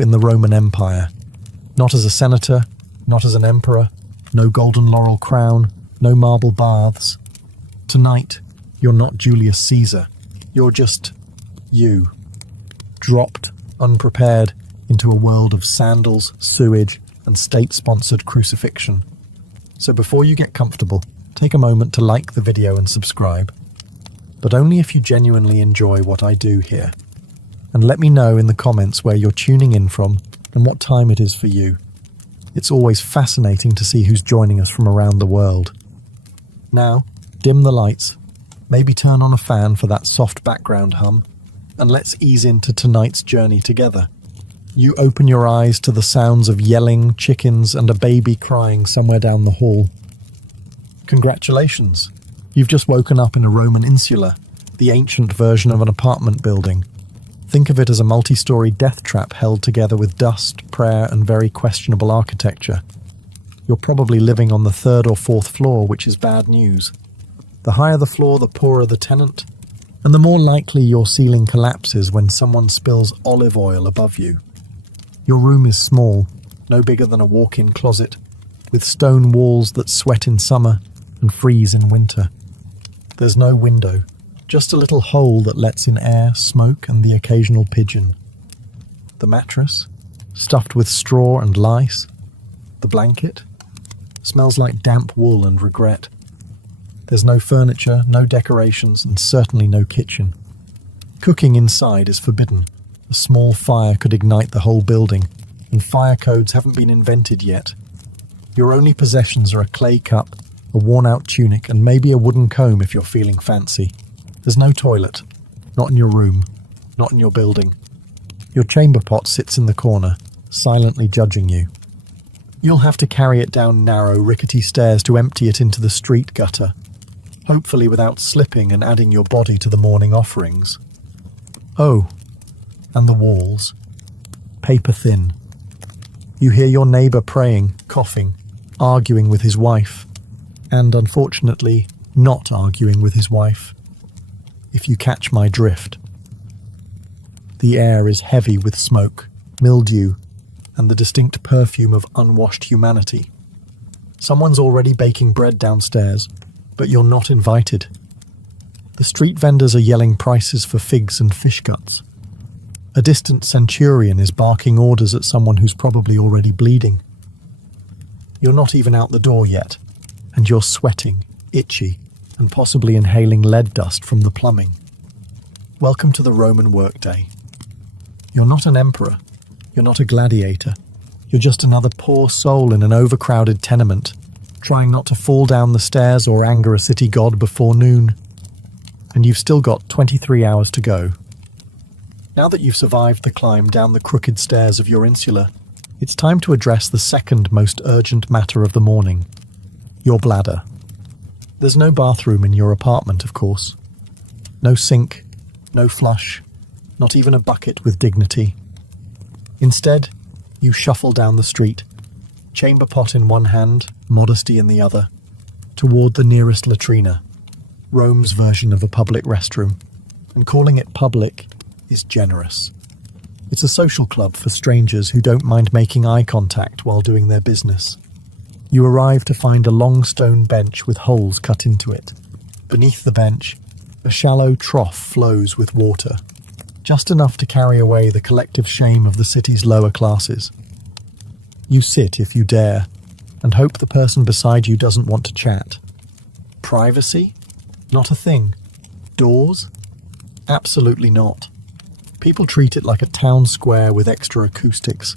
life in the Roman Empire. Not as a senator, not as an emperor, no golden laurel crown, no marble baths. Tonight, you're not Julius Caesar. You're just you, dropped, unprepared, into a world of sandals, sewage, and state-sponsored crucifixion. So before you get comfortable, take a moment to like the video and subscribe. But only if you genuinely enjoy what I do here. And let me know in the comments where you're tuning in from and what time it is for you. It's always fascinating to see who's joining us from around the world. Now, dim the lights, maybe turn on a fan for that soft background hum, and let's ease into tonight's journey together. You open your eyes to the sounds of yelling, chickens, and a baby crying somewhere down the hall. Congratulations! You've just woken up in a Roman insula, the ancient version of an apartment building. Think of it as a multi-story death trap held together with dust, prayer, and very questionable architecture. You're probably living on the 3rd or 4th floor, which is bad news. The higher the floor, the poorer the tenant, and the more likely your ceiling collapses when someone spills olive oil above you. Your room is small, no bigger than a walk-in closet, with stone walls that sweat in summer and freeze in winter. There's no window, just a little hole that lets in air, smoke, and the occasional pigeon. The mattress, stuffed with straw and lice. The blanket smells like damp wool and regret. There's no furniture, no decorations, and certainly no kitchen. Cooking inside is forbidden. A small fire could ignite the whole building, and fire codes haven't been invented yet. Your only possessions are a clay cup, a worn-out tunic, and maybe a wooden comb if you're feeling fancy. There's no toilet. Not in your room. Not in your building. Your chamber pot sits in the corner, silently judging you. You'll have to carry it down narrow, rickety stairs to empty it into the street gutter, hopefully without slipping and adding your body to the morning offerings. Oh, and the walls. Paper thin. You hear your neighbour praying, coughing, arguing with his wife, and unfortunately, not arguing with his wife. If you catch my drift. The air is heavy with smoke, mildew, and the distinct perfume of unwashed humanity. Someone's already baking bread downstairs, but you're not invited. The street vendors are yelling prices for figs and fish guts. A distant centurion is barking orders at someone who's probably already bleeding. You're not even out the door yet, and you're sweating, itchy, and possibly inhaling lead dust from the plumbing. Welcome to the Roman workday. You're not an emperor. You're not a gladiator. You're just another poor soul in an overcrowded tenement, trying not to fall down the stairs or anger a city god before noon. And you've still got 23 hours to go. Now that you've survived the climb down the crooked stairs of your insula, it's time to address the second most urgent matter of the morning, your bladder. There's no bathroom in your apartment, of course. No sink, no flush, not even a bucket with dignity. Instead, you shuffle down the street, chamber pot in one hand, modesty in the other, toward the nearest latrina, Rome's version of a public restroom. And calling it public is generous. It's a social club for strangers who don't mind making eye contact while doing their business. You arrive to find a long stone bench with holes cut into it. Beneath the bench, a shallow trough flows with water, just enough to carry away the collective shame of the city's lower classes. You sit if you dare, and hope the person beside you doesn't want to chat. Privacy? Not a thing. Doors? Absolutely not. People treat it like a town square with extra acoustics.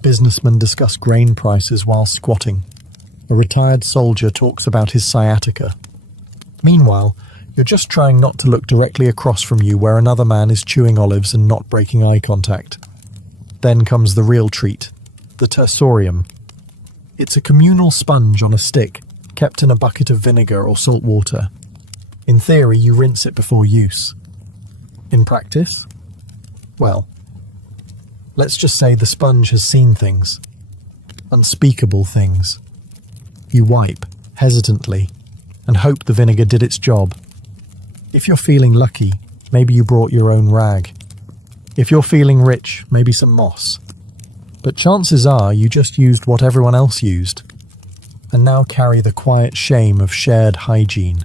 Businessmen discuss grain prices while squatting. A retired soldier talks about his sciatica. Meanwhile, you're just trying not to look directly across from you where another man is chewing olives and not breaking eye contact. Then comes the real treat, the tersorium. It's a communal sponge on a stick, kept in a bucket of vinegar or salt water. In theory, you rinse it before use. In practice? Well, let's just say the sponge has seen things. Unspeakable things. You wipe, hesitantly, and hope the vinegar did its job. If you're feeling lucky, maybe you brought your own rag. If you're feeling rich, maybe some moss. But chances are you just used what everyone else used, and now carry the quiet shame of shared hygiene.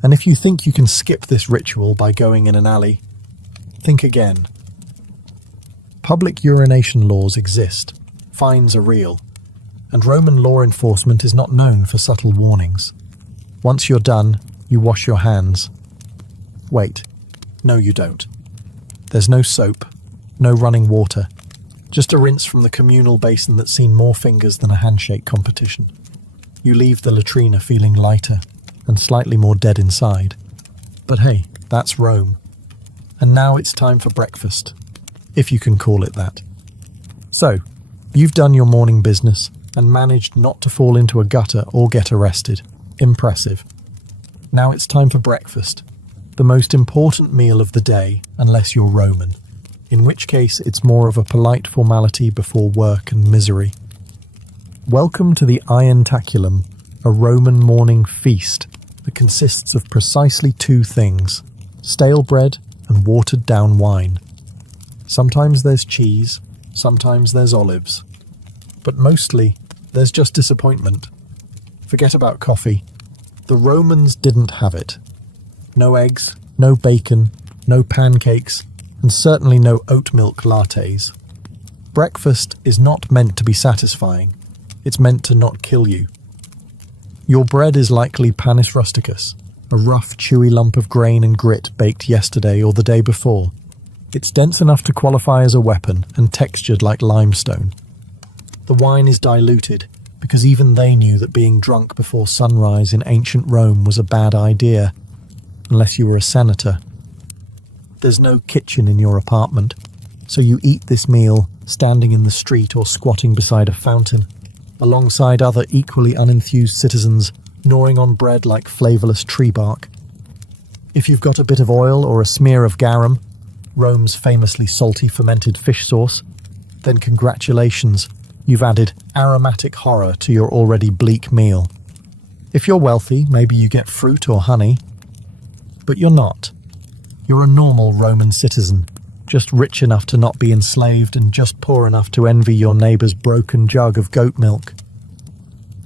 And if you think you can skip this ritual by going in an alley, think again. Public urination laws exist, fines are real, and Roman law enforcement is not known for subtle warnings. Once you're done, you wash your hands. Wait, no you don't. There's no soap, no running water, just a rinse from the communal basin that's seen more fingers than a handshake competition. You leave the latrina feeling lighter and slightly more dead inside. But hey, that's Rome. And now it's time for breakfast, if you can call it that. So, you've done your morning business and managed not to fall into a gutter or get arrested. Impressive. Now it's time for breakfast, the most important meal of the day unless you're Roman, in which case it's more of a polite formality before work and misery. Welcome to the Ientaculum, a Roman morning feast that consists of precisely two things: stale bread and watered down wine. Sometimes there's cheese, sometimes there's olives, but mostly there's just disappointment. Forget about coffee. The Romans didn't have it. No eggs, no bacon, no pancakes, and certainly no oat milk lattes. Breakfast is not meant to be satisfying. It's meant to not kill you. Your bread is likely panis rusticus, a rough, chewy lump of grain and grit baked yesterday or the day before. It's dense enough to qualify as a weapon and textured like limestone. The wine is diluted, because even they knew that being drunk before sunrise in ancient Rome was a bad idea, unless you were a senator. There's no kitchen in your apartment, so you eat this meal standing in the street or squatting beside a fountain, alongside other equally unenthused citizens gnawing on bread like flavourless tree bark. If you've got a bit of oil or a smear of garum, Rome's famously salty fermented fish sauce, then congratulations, you've added aromatic horror to your already bleak meal. If you're wealthy, maybe you get fruit or honey, but you're not. You're a normal Roman citizen, just rich enough to not be enslaved and just poor enough to envy your neighbour's broken jug of goat milk.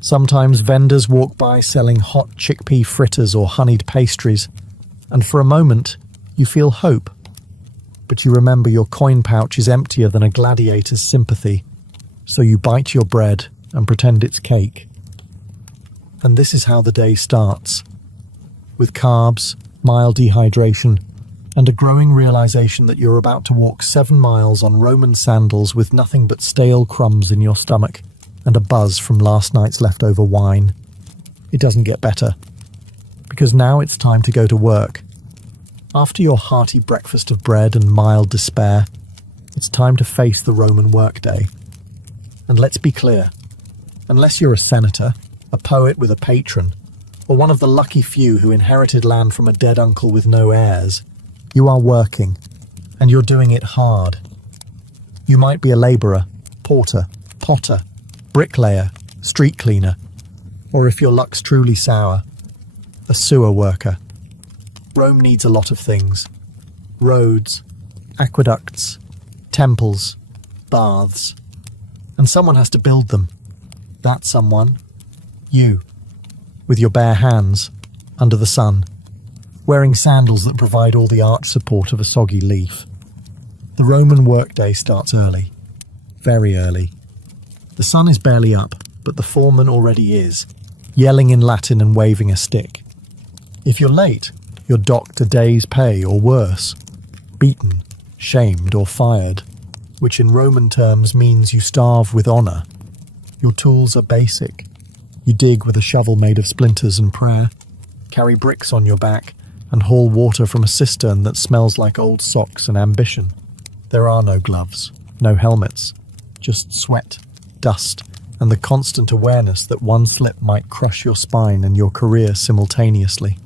Sometimes vendors walk by selling hot chickpea fritters or honeyed pastries, and for a moment you feel hope. But you remember your coin pouch is emptier than a gladiator's sympathy, so you bite your bread and pretend it's cake. And this is how the day starts, with carbs, mild dehydration, and a growing realization that you're about to walk 7 miles on Roman sandals with nothing but stale crumbs in your stomach and a buzz from last night's leftover wine. It doesn't get better, because now it's time to go to work. After your hearty breakfast of bread and mild despair, it's time to face the Roman workday. And let's be clear, unless you're a senator, a poet with a patron, or one of the lucky few who inherited land from a dead uncle with no heirs, you are working, and you're doing it hard. You might be a labourer, porter, potter, bricklayer, street cleaner, or if your luck's truly sour, a sewer worker. Rome needs a lot of things: roads, aqueducts, temples, baths, and someone has to build them. That someone, you, with your bare hands, under the sun, wearing sandals that provide all the arch support of a soggy leaf. The Roman workday starts early, very early. The sun is barely up, but the foreman already is, yelling in Latin and waving a stick. If you're late, you're docked a day's pay or worse, beaten, shamed or fired, which in Roman terms means you starve with honour. Your tools are basic. You dig with a shovel made of splinters and prayer, carry bricks on your back, and haul water from a cistern that smells like old socks and ambition. There are no gloves, no helmets, just sweat, dust, and the constant awareness that one slip might crush your spine and your career simultaneously.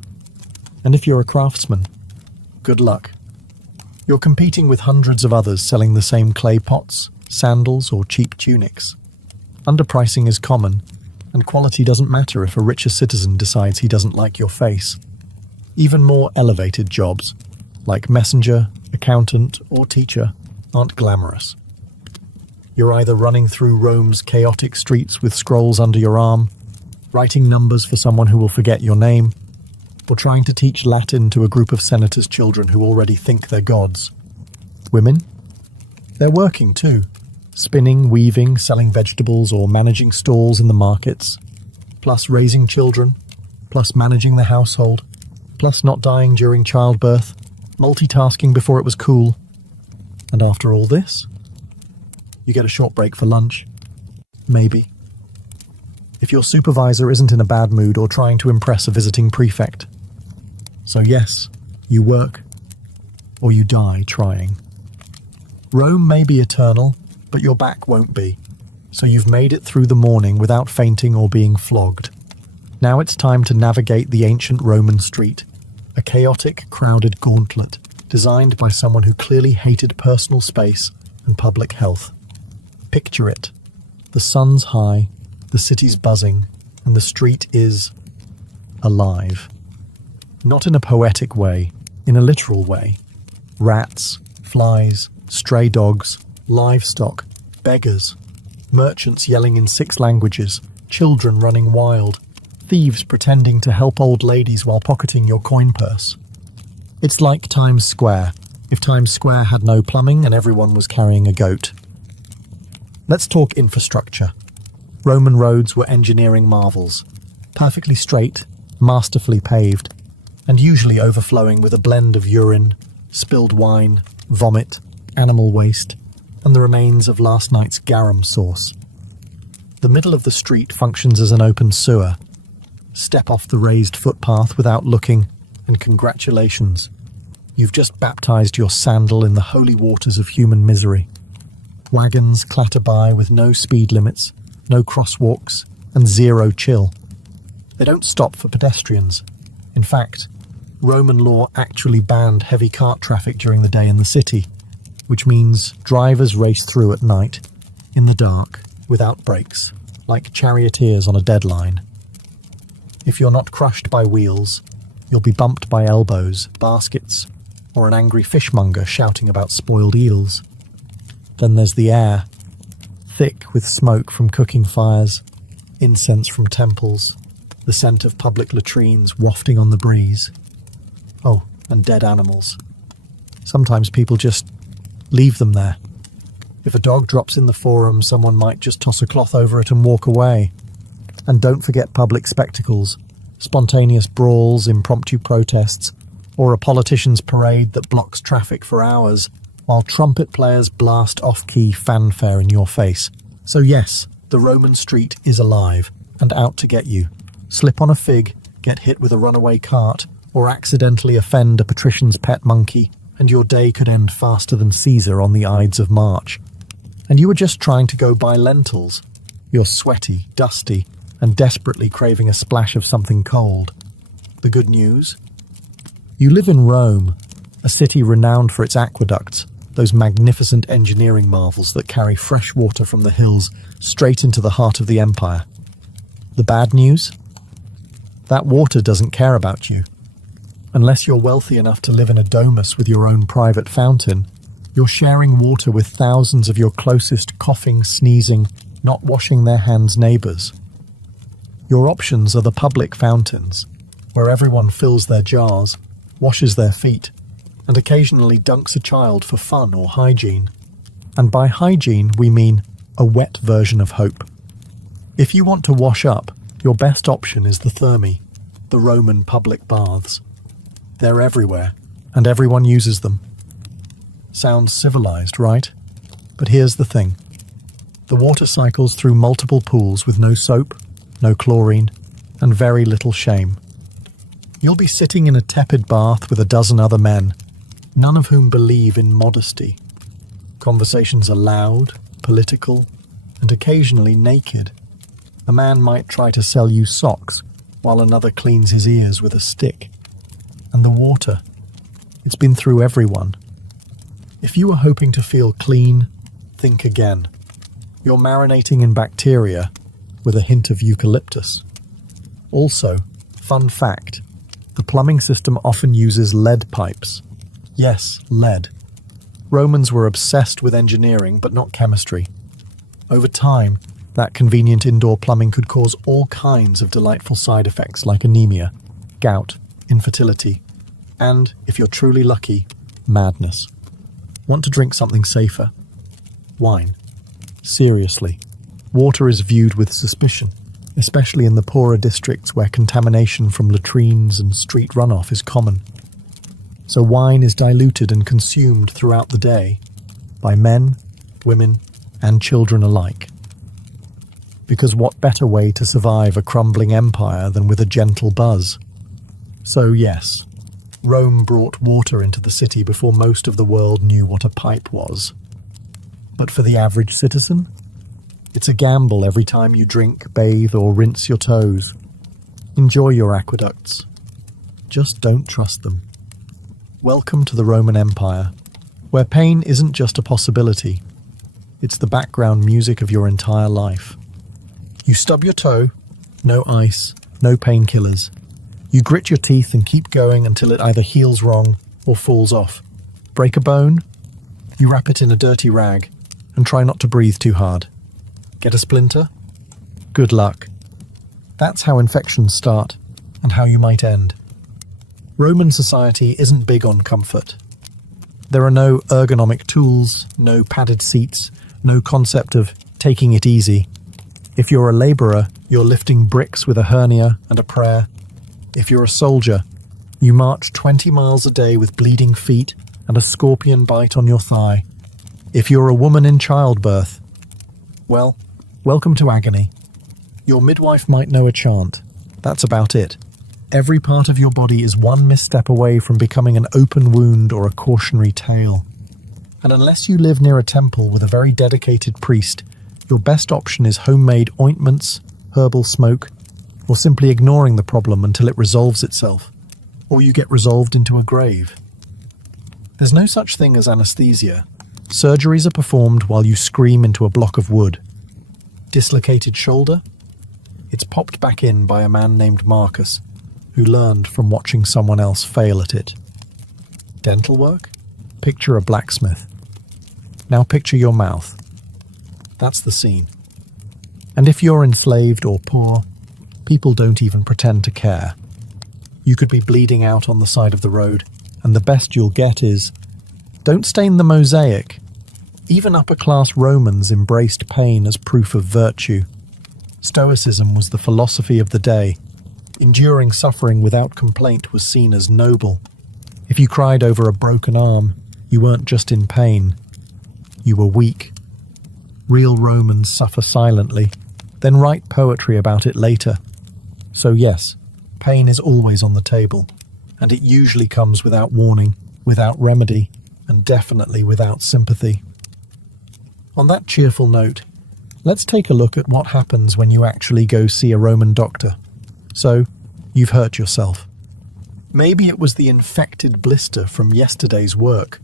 And if you're a craftsman, good luck. You're competing with hundreds of others selling the same clay pots, sandals, or cheap tunics. Underpricing is common, and quality doesn't matter if a richer citizen decides he doesn't like your face. Even more elevated jobs, like messenger, accountant, or teacher, aren't glamorous. You're either running through Rome's chaotic streets with scrolls under your arm, writing numbers for someone who will forget your name, or trying to teach Latin to a group of senators' children who already think they're gods. Women? They're working too. Spinning, weaving, selling vegetables, or managing stalls in the markets, plus raising children, plus managing the household, plus not dying during childbirth, multitasking before it was cool. And after all this, you get a short break for lunch. Maybe. If your supervisor isn't in a bad mood or trying to impress a visiting prefect. So yes, you work, or you die trying. Rome may be eternal, but your back won't be, so you've made it through the morning without fainting or being flogged. Now it's time to navigate the ancient Roman street, a chaotic, crowded gauntlet designed by someone who clearly hated personal space and public health. Picture it. The sun's high, the city's buzzing, and the street is alive. Not in a poetic way, in a literal way. Rats, flies, stray dogs, livestock, beggars, merchants yelling in 6 languages, children running wild, thieves pretending to help old ladies while pocketing your coin purse. It's like Times Square, if Times Square had no plumbing and everyone was carrying a goat. Let's talk infrastructure. Roman roads were engineering marvels, perfectly straight, masterfully paved, and usually overflowing with a blend of urine, spilled wine, vomit, animal waste, and the remains of last night's garum sauce. The middle of the street functions as an open sewer. Step off the raised footpath without looking, and congratulations. You've just baptized your sandal in the holy waters of human misery. Wagons clatter by with no speed limits, no crosswalks, and zero chill. They don't stop for pedestrians. In fact, Roman law actually banned heavy cart traffic during the day in the city, which means drivers race through at night, in the dark, without brakes, like charioteers on a deadline. If you're not crushed by wheels, you'll be bumped by elbows, baskets, or an angry fishmonger shouting about spoiled eels. Then there's the air, thick with smoke from cooking fires, incense from temples, the scent of public latrines wafting on the breeze. Oh, and dead animals. Sometimes people just leave them there. If a dog drops in the forum, someone might just toss a cloth over it and walk away. And don't forget public spectacles, spontaneous brawls, impromptu protests, or a politician's parade that blocks traffic for hours, while trumpet players blast off-key fanfare in your face. So yes, the Roman street is alive and out to get you. Slip on a fig, get hit with a runaway cart, or accidentally offend a patrician's pet monkey, and your day could end faster than Caesar on the Ides of March. And you were just trying to go buy lentils. You're sweaty, dusty, and desperately craving a splash of something cold. The good news? You live in Rome, a city renowned for its aqueducts, those magnificent engineering marvels that carry fresh water from the hills straight into the heart of the empire. The bad news? That water doesn't care about you. Unless you're wealthy enough to live in a domus with your own private fountain, you're sharing water with thousands of your closest coughing, sneezing, not washing their hands neighbours. Your options are the public fountains, where everyone fills their jars, washes their feet, and occasionally dunks a child for fun or hygiene. And by hygiene, we mean a wet version of hope. If you want to wash up, your best option is the thermae, the Roman public baths. They're everywhere, and everyone uses them. Sounds civilized, right? But here's the thing. The water cycles through multiple pools with no soap, no chlorine, and very little shame. You'll be sitting in a tepid bath with a dozen other men, none of whom believe in modesty. Conversations are loud, political, and occasionally naked. A man might try to sell you socks, while another cleans his ears with a stick. And the water, it's been through everyone. If you are hoping to feel clean, think again. You're marinating in bacteria with a hint of eucalyptus. Also, fun fact, the plumbing system often uses lead pipes. Yes, lead. Romans were obsessed with engineering, but not chemistry. Over time, that convenient indoor plumbing could cause all kinds of delightful side effects like anemia, gout, infertility, and, if you're truly lucky, madness. Want to drink something safer? Wine. Seriously, water is viewed with suspicion, especially in the poorer districts where contamination from latrines and street runoff is common. So wine is diluted and consumed throughout the day by men, women, and children alike. Because what better way to survive a crumbling empire than with a gentle buzz? So yes, Rome brought water into the city before most of the world knew what a pipe was. But for the average citizen, it's a gamble every time you drink, bathe, or rinse your toes. Enjoy your aqueducts. Just don't trust them. Welcome to the Roman Empire, where pain isn't just a possibility. It's the background music of your entire life. You stub your toe, no ice, no painkillers. You grit your teeth and keep going until it either heals wrong or falls off. Break a bone? You wrap it in a dirty rag and try not to breathe too hard. Get a splinter? Good luck. That's how infections start and how you might end. Roman society isn't big on comfort. There are no ergonomic tools, no padded seats, no concept of taking it easy. If you're a labourer, you're lifting bricks with a hernia and a prayer. If you're a soldier, you march 20 miles a day with bleeding feet and a scorpion bite on your thigh. If you're a woman in childbirth, well, welcome to agony. Your midwife might know a chant. That's about it. Every part of your body is one misstep away from becoming an open wound or a cautionary tale. And unless you live near a temple with a very dedicated priest, your best option is homemade ointments, herbal smoke, or simply ignoring the problem until it resolves itself, or you get resolved into a grave. There's no such thing as anesthesia. Surgeries are performed while you scream into a block of wood. Dislocated shoulder? It's popped back in by a man named Marcus, who learned from watching someone else fail at it. Dental work? Picture a blacksmith. Now picture your mouth. That's the scene. And if you're enslaved or poor, people don't even pretend to care. You could be bleeding out on the side of the road, and the best you'll get is, "Don't stain the mosaic." Even upper-class Romans embraced pain as proof of virtue. Stoicism was the philosophy of the day. Enduring suffering without complaint was seen as noble. If you cried over a broken arm, you weren't just in pain. You were weak. Real Romans suffer silently, then write poetry about it later. So yes, pain is always on the table, and it usually comes without warning, without remedy, and definitely without sympathy. On that cheerful note, let's take a look at what happens when you actually go see a Roman doctor. So, you've hurt yourself. Maybe it was the infected blister from yesterday's work.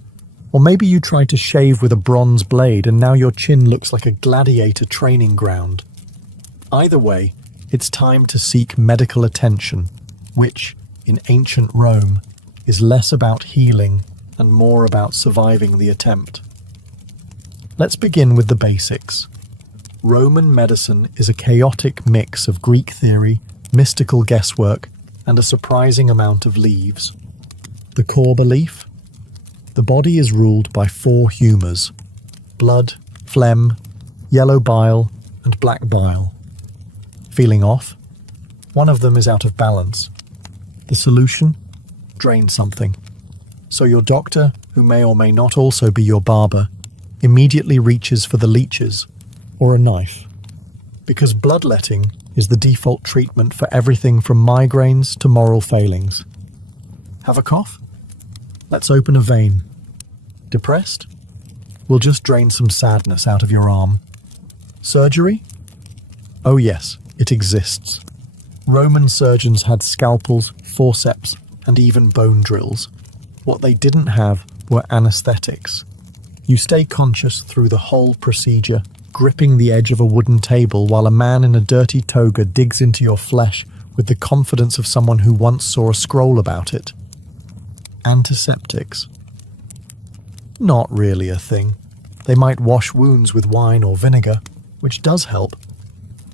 Or maybe you tried to shave with a bronze blade and now your chin looks like a gladiator training ground. Either way, it's time to seek medical attention, which, in ancient Rome, is less about healing and more about surviving the attempt. Let's begin with the basics. Roman medicine is a chaotic mix of Greek theory, mystical guesswork, and a surprising amount of leaves. The core belief? The body is ruled by 4 humours: blood, phlegm, yellow bile, and black bile. Feeling off? One of them is out of balance. The solution? Drain something. So your doctor, who may or may not also be your barber, immediately reaches for the leeches, or a knife. Because bloodletting is the default treatment for everything from migraines to moral failings. Have a cough? Let's open a vein. Depressed? We'll just drain some sadness out of your arm. Surgery? Oh yes, it exists. Roman surgeons had scalpels, forceps, and even bone drills. What they didn't have were anesthetics. You stay conscious through the whole procedure, gripping the edge of a wooden table while a man in a dirty toga digs into your flesh with the confidence of someone who once saw a scroll about it. Antiseptics? Not really a thing. They might wash wounds with wine or vinegar, which does help,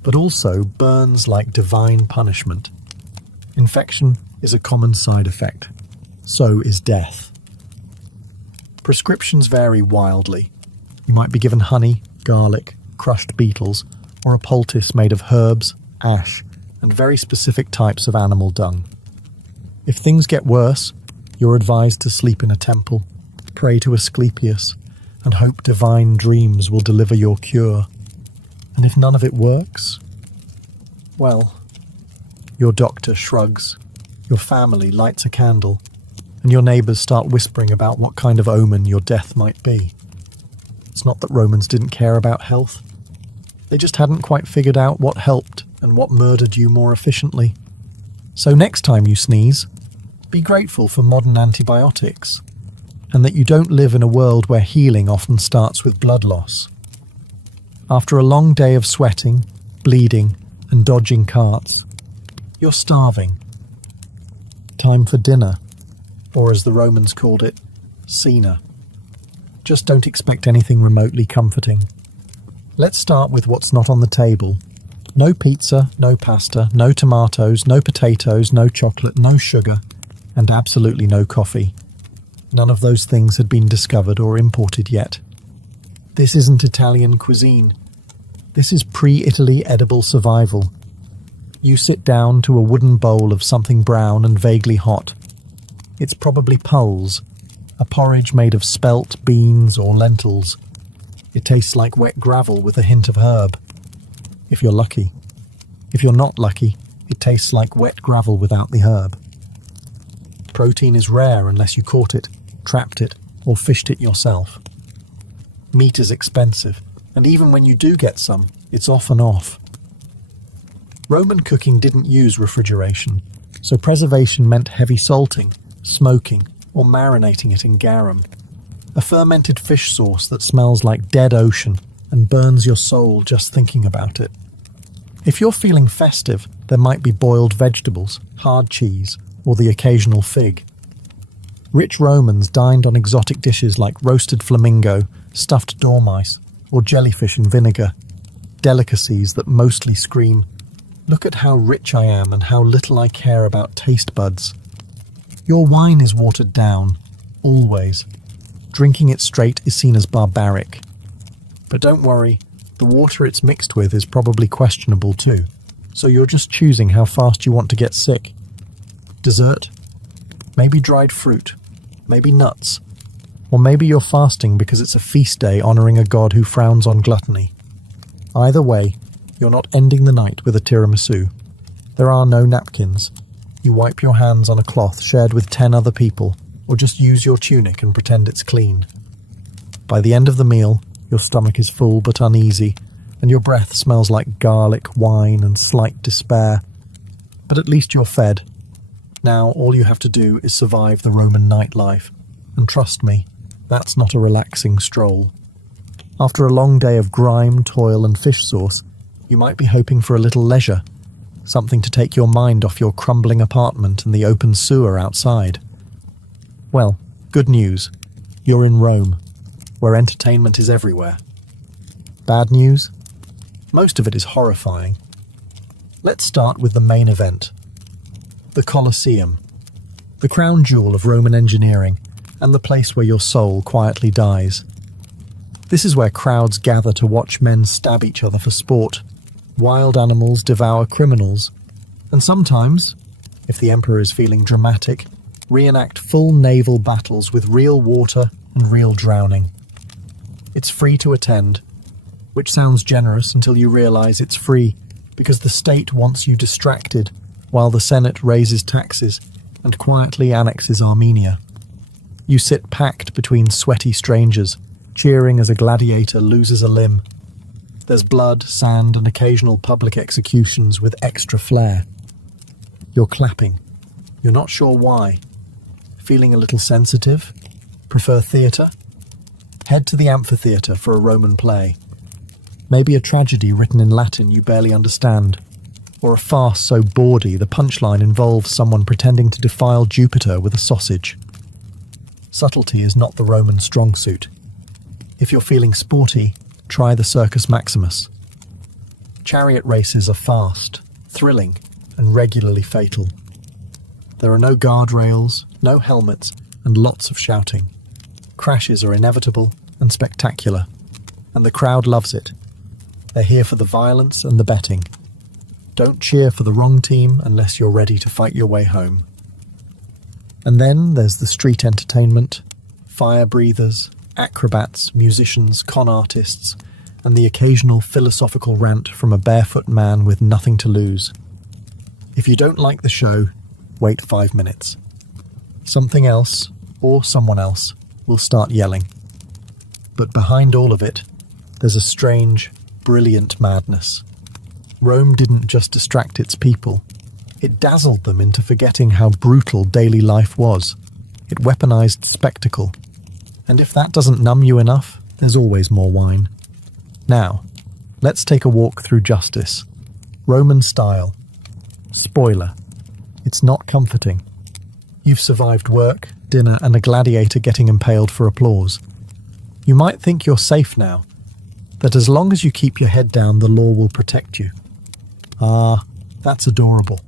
but also burns like divine punishment. Infection is a common side effect. So is death. Prescriptions vary wildly. You might be given honey, garlic, crushed beetles, or a poultice made of herbs, ash, and very specific types of animal dung. If things get worse, you're advised to sleep in a temple, pray to Asclepius, and hope divine dreams will deliver your cure. And if none of it works, well, your doctor shrugs, your family lights a candle, and your neighbours start whispering about what kind of omen your death might be. It's not that Romans didn't care about health. They just hadn't quite figured out what helped and what murdered you more efficiently. So next time you sneeze, be grateful for modern antibiotics, and that you don't live in a world where healing often starts with blood loss. After a long day of sweating, bleeding, and dodging carts, you're starving. Time for dinner, or as the Romans called it, cena. Just don't expect anything remotely comforting. Let's start with what's not on the table. No pizza, no pasta, no tomatoes, no potatoes, no chocolate, no sugar, and absolutely no coffee. None of those things had been discovered or imported yet. This isn't Italian cuisine. This is pre-Italy edible survival. You sit down to a wooden bowl of something brown and vaguely hot. It's probably pulse, a porridge made of spelt, beans, or lentils. It tastes like wet gravel with a hint of herb. If you're lucky. If you're not lucky, it tastes like wet gravel without the herb. Protein is rare unless you caught it, trapped it, or fished it yourself. Meat is expensive, and even when you do get some, it's off and off. Roman cooking didn't use refrigeration, so preservation meant heavy salting, smoking, or marinating it in garum, a fermented fish sauce that smells like dead ocean and burns your soul just thinking about it. If you're feeling festive, there might be boiled vegetables, hard cheese, or the occasional fig. Rich Romans dined on exotic dishes like roasted flamingo, stuffed dormice, or jellyfish in vinegar, delicacies that mostly scream, "Look at how rich I am and how little I care about taste buds." Your wine is watered down, always. Drinking it straight is seen as barbaric. But don't worry, the water it's mixed with is probably questionable too, so you're just choosing how fast you want to get sick. Dessert? Maybe dried fruit, maybe nuts, or maybe you're fasting because it's a feast day honouring a god who frowns on gluttony. Either way, you're not ending the night with a tiramisu. There are no napkins. You wipe your hands on a cloth shared with 10 other people, or just use your tunic and pretend it's clean. By the end of the meal, your stomach is full but uneasy, and your breath smells like garlic, wine, and slight despair. But at least you're fed. Now all you have to do is survive the Roman nightlife, and trust me, that's not a relaxing stroll. After a long day of grime, toil, and fish sauce, you might be hoping for a little leisure, something to take your mind off your crumbling apartment and the open sewer outside. Well, good news. You're in Rome, where entertainment is everywhere. Bad news? Most of it is horrifying. Let's start with the main event. The Colosseum, the crown jewel of Roman engineering, and the place where your soul quietly dies. This is where crowds gather to watch men stab each other for sport, wild animals devour criminals, and sometimes, if the emperor is feeling dramatic, reenact full naval battles with real water and real drowning. It's free to attend, which sounds generous until you realize it's free because the state wants you distracted while the Senate raises taxes and quietly annexes Armenia. You sit packed between sweaty strangers, cheering as a gladiator loses a limb. There's blood, sand, and occasional public executions with extra flair. You're clapping. You're not sure why. Feeling a little sensitive? Prefer theatre? Head to the amphitheatre for a Roman play. Maybe a tragedy written in Latin you barely understand, or a farce so bawdy the punchline involves someone pretending to defile Jupiter with a sausage. Subtlety is not the Roman strong suit. If you're feeling sporty, try the Circus Maximus, Chariot races are fast, thrilling, and regularly fatal. There are no guardrails, no helmets, and lots of shouting. Crashes are inevitable and spectacular, and the crowd loves it. They're here for the violence and the betting. Don't cheer for the wrong team unless you're ready to fight your way home. And then there's the street entertainment, fire breathers, acrobats, musicians, con artists, and the occasional philosophical rant from a barefoot man with nothing to lose. If you don't like the show, wait 5 minutes. Something else, or someone else, will start yelling. But behind all of it, there's a strange, brilliant madness. Rome didn't just distract its people. It dazzled them into forgetting how brutal daily life was. It weaponized spectacle. And if that doesn't numb you enough, there's always more wine. Now, let's take a walk through justice. Roman style. Spoiler. It's not comforting. You've survived work, dinner, and a gladiator getting impaled for applause. You might think you're safe now, that as long as you keep your head down, the law will protect you. Ah, that's adorable.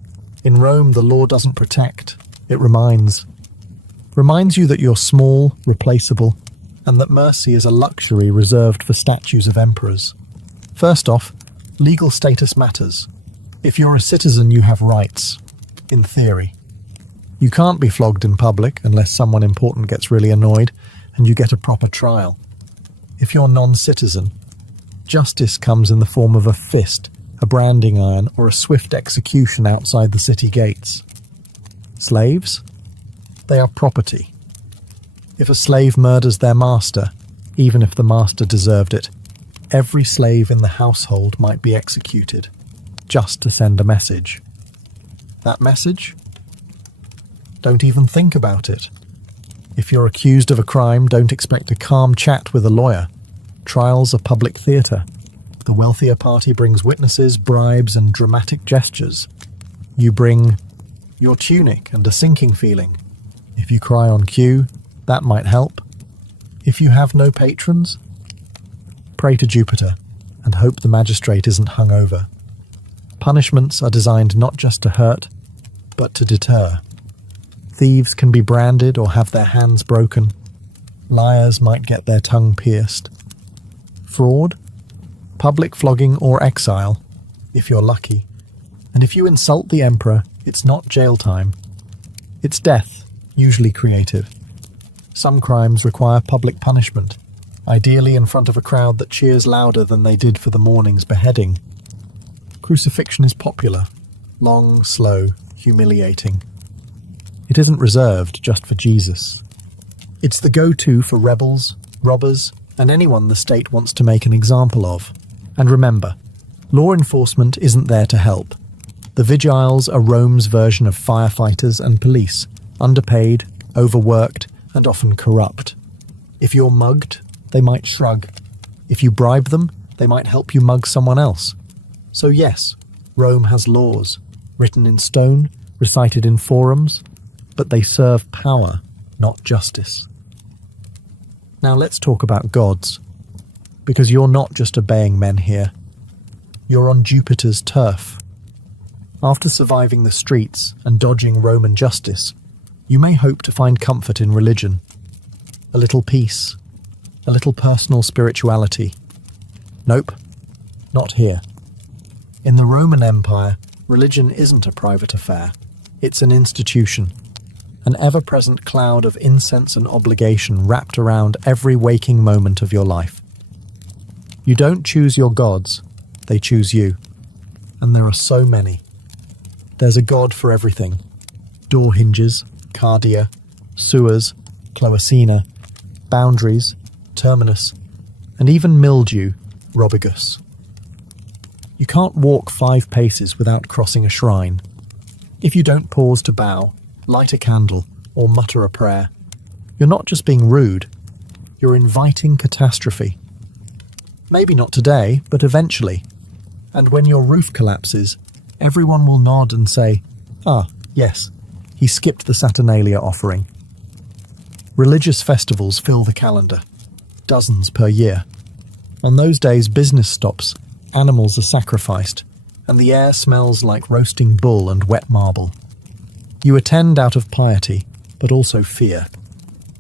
In Rome, the law doesn't protect, it reminds. Reminds you that you're small, replaceable, and that mercy is a luxury reserved for statues of emperors. First off, legal status matters. If you're a citizen, you have rights, in theory. You can't be flogged in public unless someone important gets really annoyed and you get a proper trial. If you're non-citizen, justice comes in the form of a fist, a branding iron, or a swift execution outside the city gates. Slaves? They are property. If a slave murders their master, even if the master deserved it, every slave in the household might be executed, just to send a message. That message? Don't even think about it. If you're accused of a crime, don't expect a calm chat with a lawyer. Trials are public theatre. The wealthier party brings witnesses, bribes, and dramatic gestures. You bring your tunic and a sinking feeling. If you cry on cue, that might help. If you have no patrons, pray to Jupiter and hope the magistrate isn't hungover. Punishments are designed not just to hurt, but to deter. Thieves can be branded or have their hands broken. Liars might get their tongue pierced. Fraud? Public flogging or exile, if you're lucky. And if you insult the emperor, it's not jail time. It's death, usually creative. Some crimes require public punishment, ideally in front of a crowd that cheers louder than they did for the morning's beheading. Crucifixion is popular. Long, slow, humiliating. It isn't reserved just for Jesus. It's the go-to for rebels, robbers, and anyone the state wants to make an example of. And remember, law enforcement isn't there to help. The vigiles are Rome's version of firefighters and police, underpaid, overworked, and often corrupt. If you're mugged, they might shrug. If you bribe them, they might help you mug someone else. So yes, Rome has laws, written in stone, recited in forums, but they serve power, not justice. Now let's talk about gods, because you're not just obeying men here. You're on Jupiter's turf. After surviving the streets and dodging Roman justice, you may hope to find comfort in religion. A little peace, a little personal spirituality. Nope, not here. In the Roman Empire, religion isn't a private affair. It's an institution. An ever-present cloud of incense and obligation wrapped around every waking moment of your life. You don't choose your gods, they choose you. And there are so many. There's a god for everything. Door hinges, cardia, sewers, cloacina, boundaries, terminus, and even mildew, robigus. You can't walk 5 paces without crossing a shrine. If you don't pause to bow, light a candle, or mutter a prayer, you're not just being rude, you're inviting catastrophe. Maybe not today, but eventually. And when your roof collapses, everyone will nod and say, "Ah, yes, he skipped the Saturnalia offering." Religious festivals fill the calendar, dozens per year. On those days, business stops, Animals are sacrificed, and the air smells like roasting bull and wet marble. You attend out of piety, but also fear.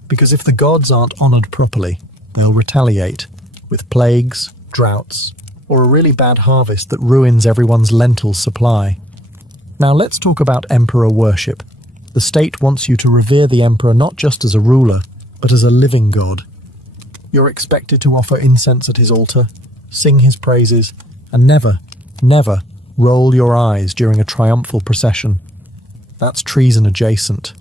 Because if the gods aren't honoured properly, they'll retaliate with plagues, droughts, or a really bad harvest that ruins everyone's lentil supply. Now let's talk about emperor worship. The state wants you to revere the emperor not just as a ruler, but as a living god. You're expected to offer incense at his altar, sing his praises, and never roll your eyes during a triumphal procession. That's treason adjacent.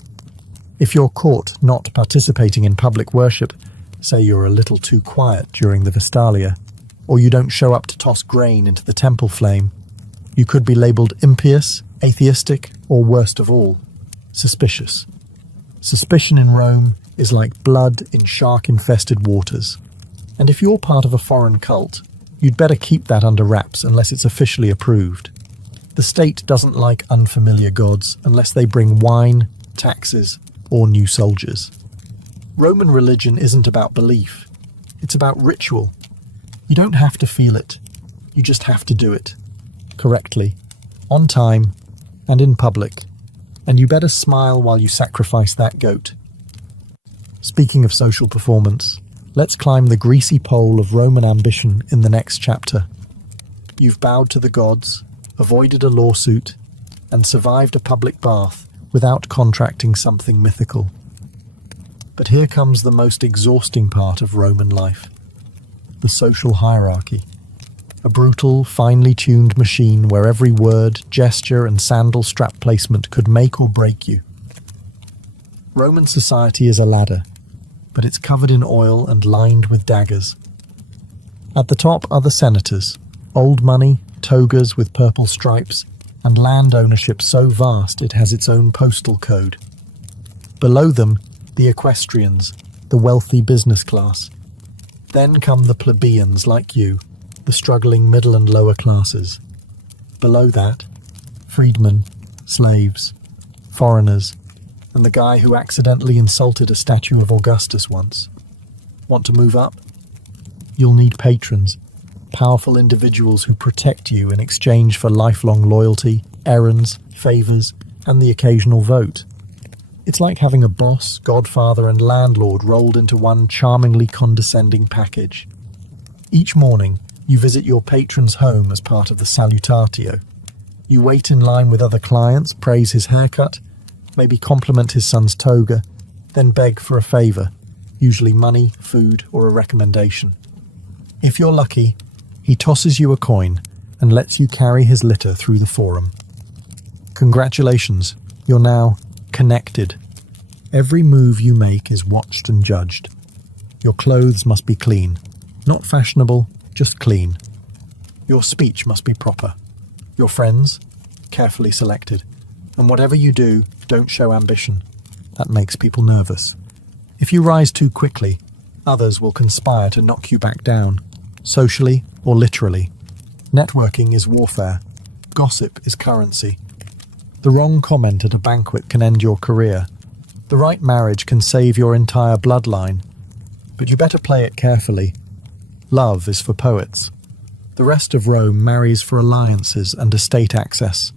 If you're caught not participating in public worship, say you're a little too quiet during the Vestalia, or you don't show up to toss grain into the temple flame, you could be labelled impious, atheistic, or worst of all, suspicious. Suspicion in Rome is like blood in shark-infested waters. And if you're part of a foreign cult, you'd better keep that under wraps unless it's officially approved. The state doesn't like unfamiliar gods unless they bring wine, taxes, or new soldiers. Roman religion isn't about belief. It's about ritual. You don't have to feel it. You just have to do it. Correctly, on time, and in public. And you better smile while you sacrifice that goat. Speaking of social performance, let's climb the greasy pole of Roman ambition in the next chapter. You've bowed to the gods, avoided a lawsuit, and survived a public bath without contracting something mythical. But here comes the most exhausting part of Roman life: the social hierarchy. A brutal, finely tuned machine where every word, gesture, and sandal strap placement could make or break you. Roman society is a ladder, but it's covered in oil and lined with daggers. At the top are the senators, old money, togas with purple stripes, and land ownership so vast it has its own postal code. Below them, the equestrians, the wealthy business class. Then come the plebeians like you, the struggling middle and lower classes. Below that, freedmen, slaves, foreigners, and the guy who accidentally insulted a statue of Augustus once. Want to move up? You'll need patrons, powerful individuals who protect you in exchange for lifelong loyalty, errands, favours, and the occasional vote. It's like having a boss, godfather, and landlord rolled into one charmingly condescending package. Each morning, you visit your patron's home as part of the salutatio. You wait in line with other clients, praise his haircut, maybe compliment his son's toga, then beg for a favour, usually money, food, or a recommendation. If you're lucky, he tosses you a coin and lets you carry his litter through the forum. Congratulations, you're now connected. Every move you make is watched and judged. Your clothes must be clean, not fashionable, just clean. Your speech must be proper. Your friends, carefully selected. And whatever you do, don't show ambition. That makes people nervous. If you rise too quickly, others will conspire to knock you back down, socially or literally. Networking is warfare. Gossip is currency. The wrong comment at a banquet can end your career. The right marriage can save your entire bloodline. But you better play it carefully. Love is for poets. The rest of Rome marries for alliances and estate access.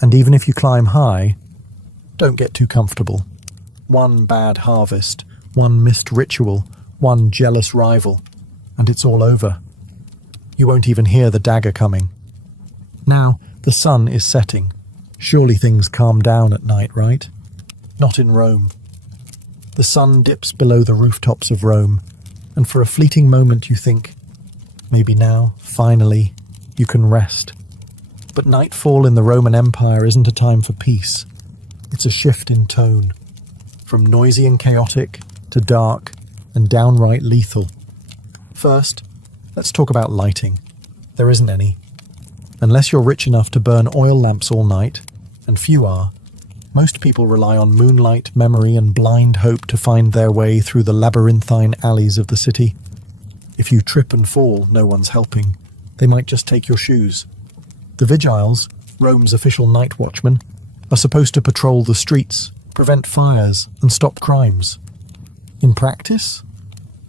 And even if you climb high, don't get too comfortable. One bad harvest, one missed ritual, one jealous rival, and it's all over. You won't even hear the dagger coming. Now, the sun is setting. Surely things calm down at night, right? Not in Rome. The sun dips below the rooftops of Rome, and for a fleeting moment you think, maybe now, finally, you can rest. But nightfall in the Roman Empire isn't a time for peace. It's a shift in tone, from noisy and chaotic to dark and downright lethal. First, let's talk about lighting. There isn't any. Unless you're rich enough to burn oil lamps all night, and few are, most people rely on moonlight, memory, and blind hope to find their way through the labyrinthine alleys of the city. If you trip and fall, no one's helping. They might just take your shoes. The Vigiles, Rome's official night watchmen, are supposed to patrol the streets, prevent fires, and stop crimes. In practice,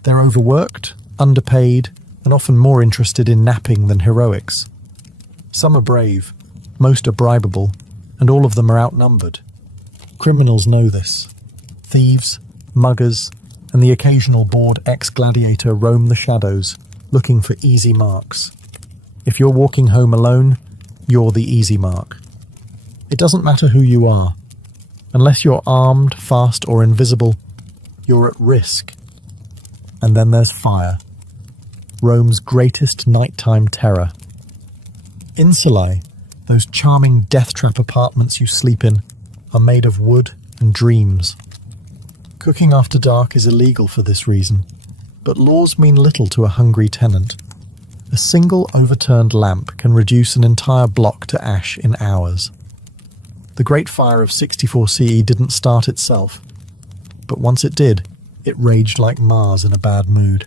they're overworked, underpaid, and often more interested in napping than heroics. Some are brave, most are bribable, and all of them are outnumbered. Criminals know this. Thieves, muggers, and the occasional bored ex-gladiator roam the shadows, looking for easy marks. If you're walking home alone, you're the easy mark. It doesn't matter who you are. Unless you're armed, fast, or invisible, you're at risk. And then there's fire, Rome's greatest nighttime terror. Insulae, those charming death trap apartments you sleep in, are made of wood and dreams. Cooking after dark is illegal for this reason, but laws mean little to a hungry tenant. A single overturned lamp can reduce an entire block to ash in hours. The Great Fire of 64 CE didn't start itself, but once it did, it raged like Mars in a bad mood.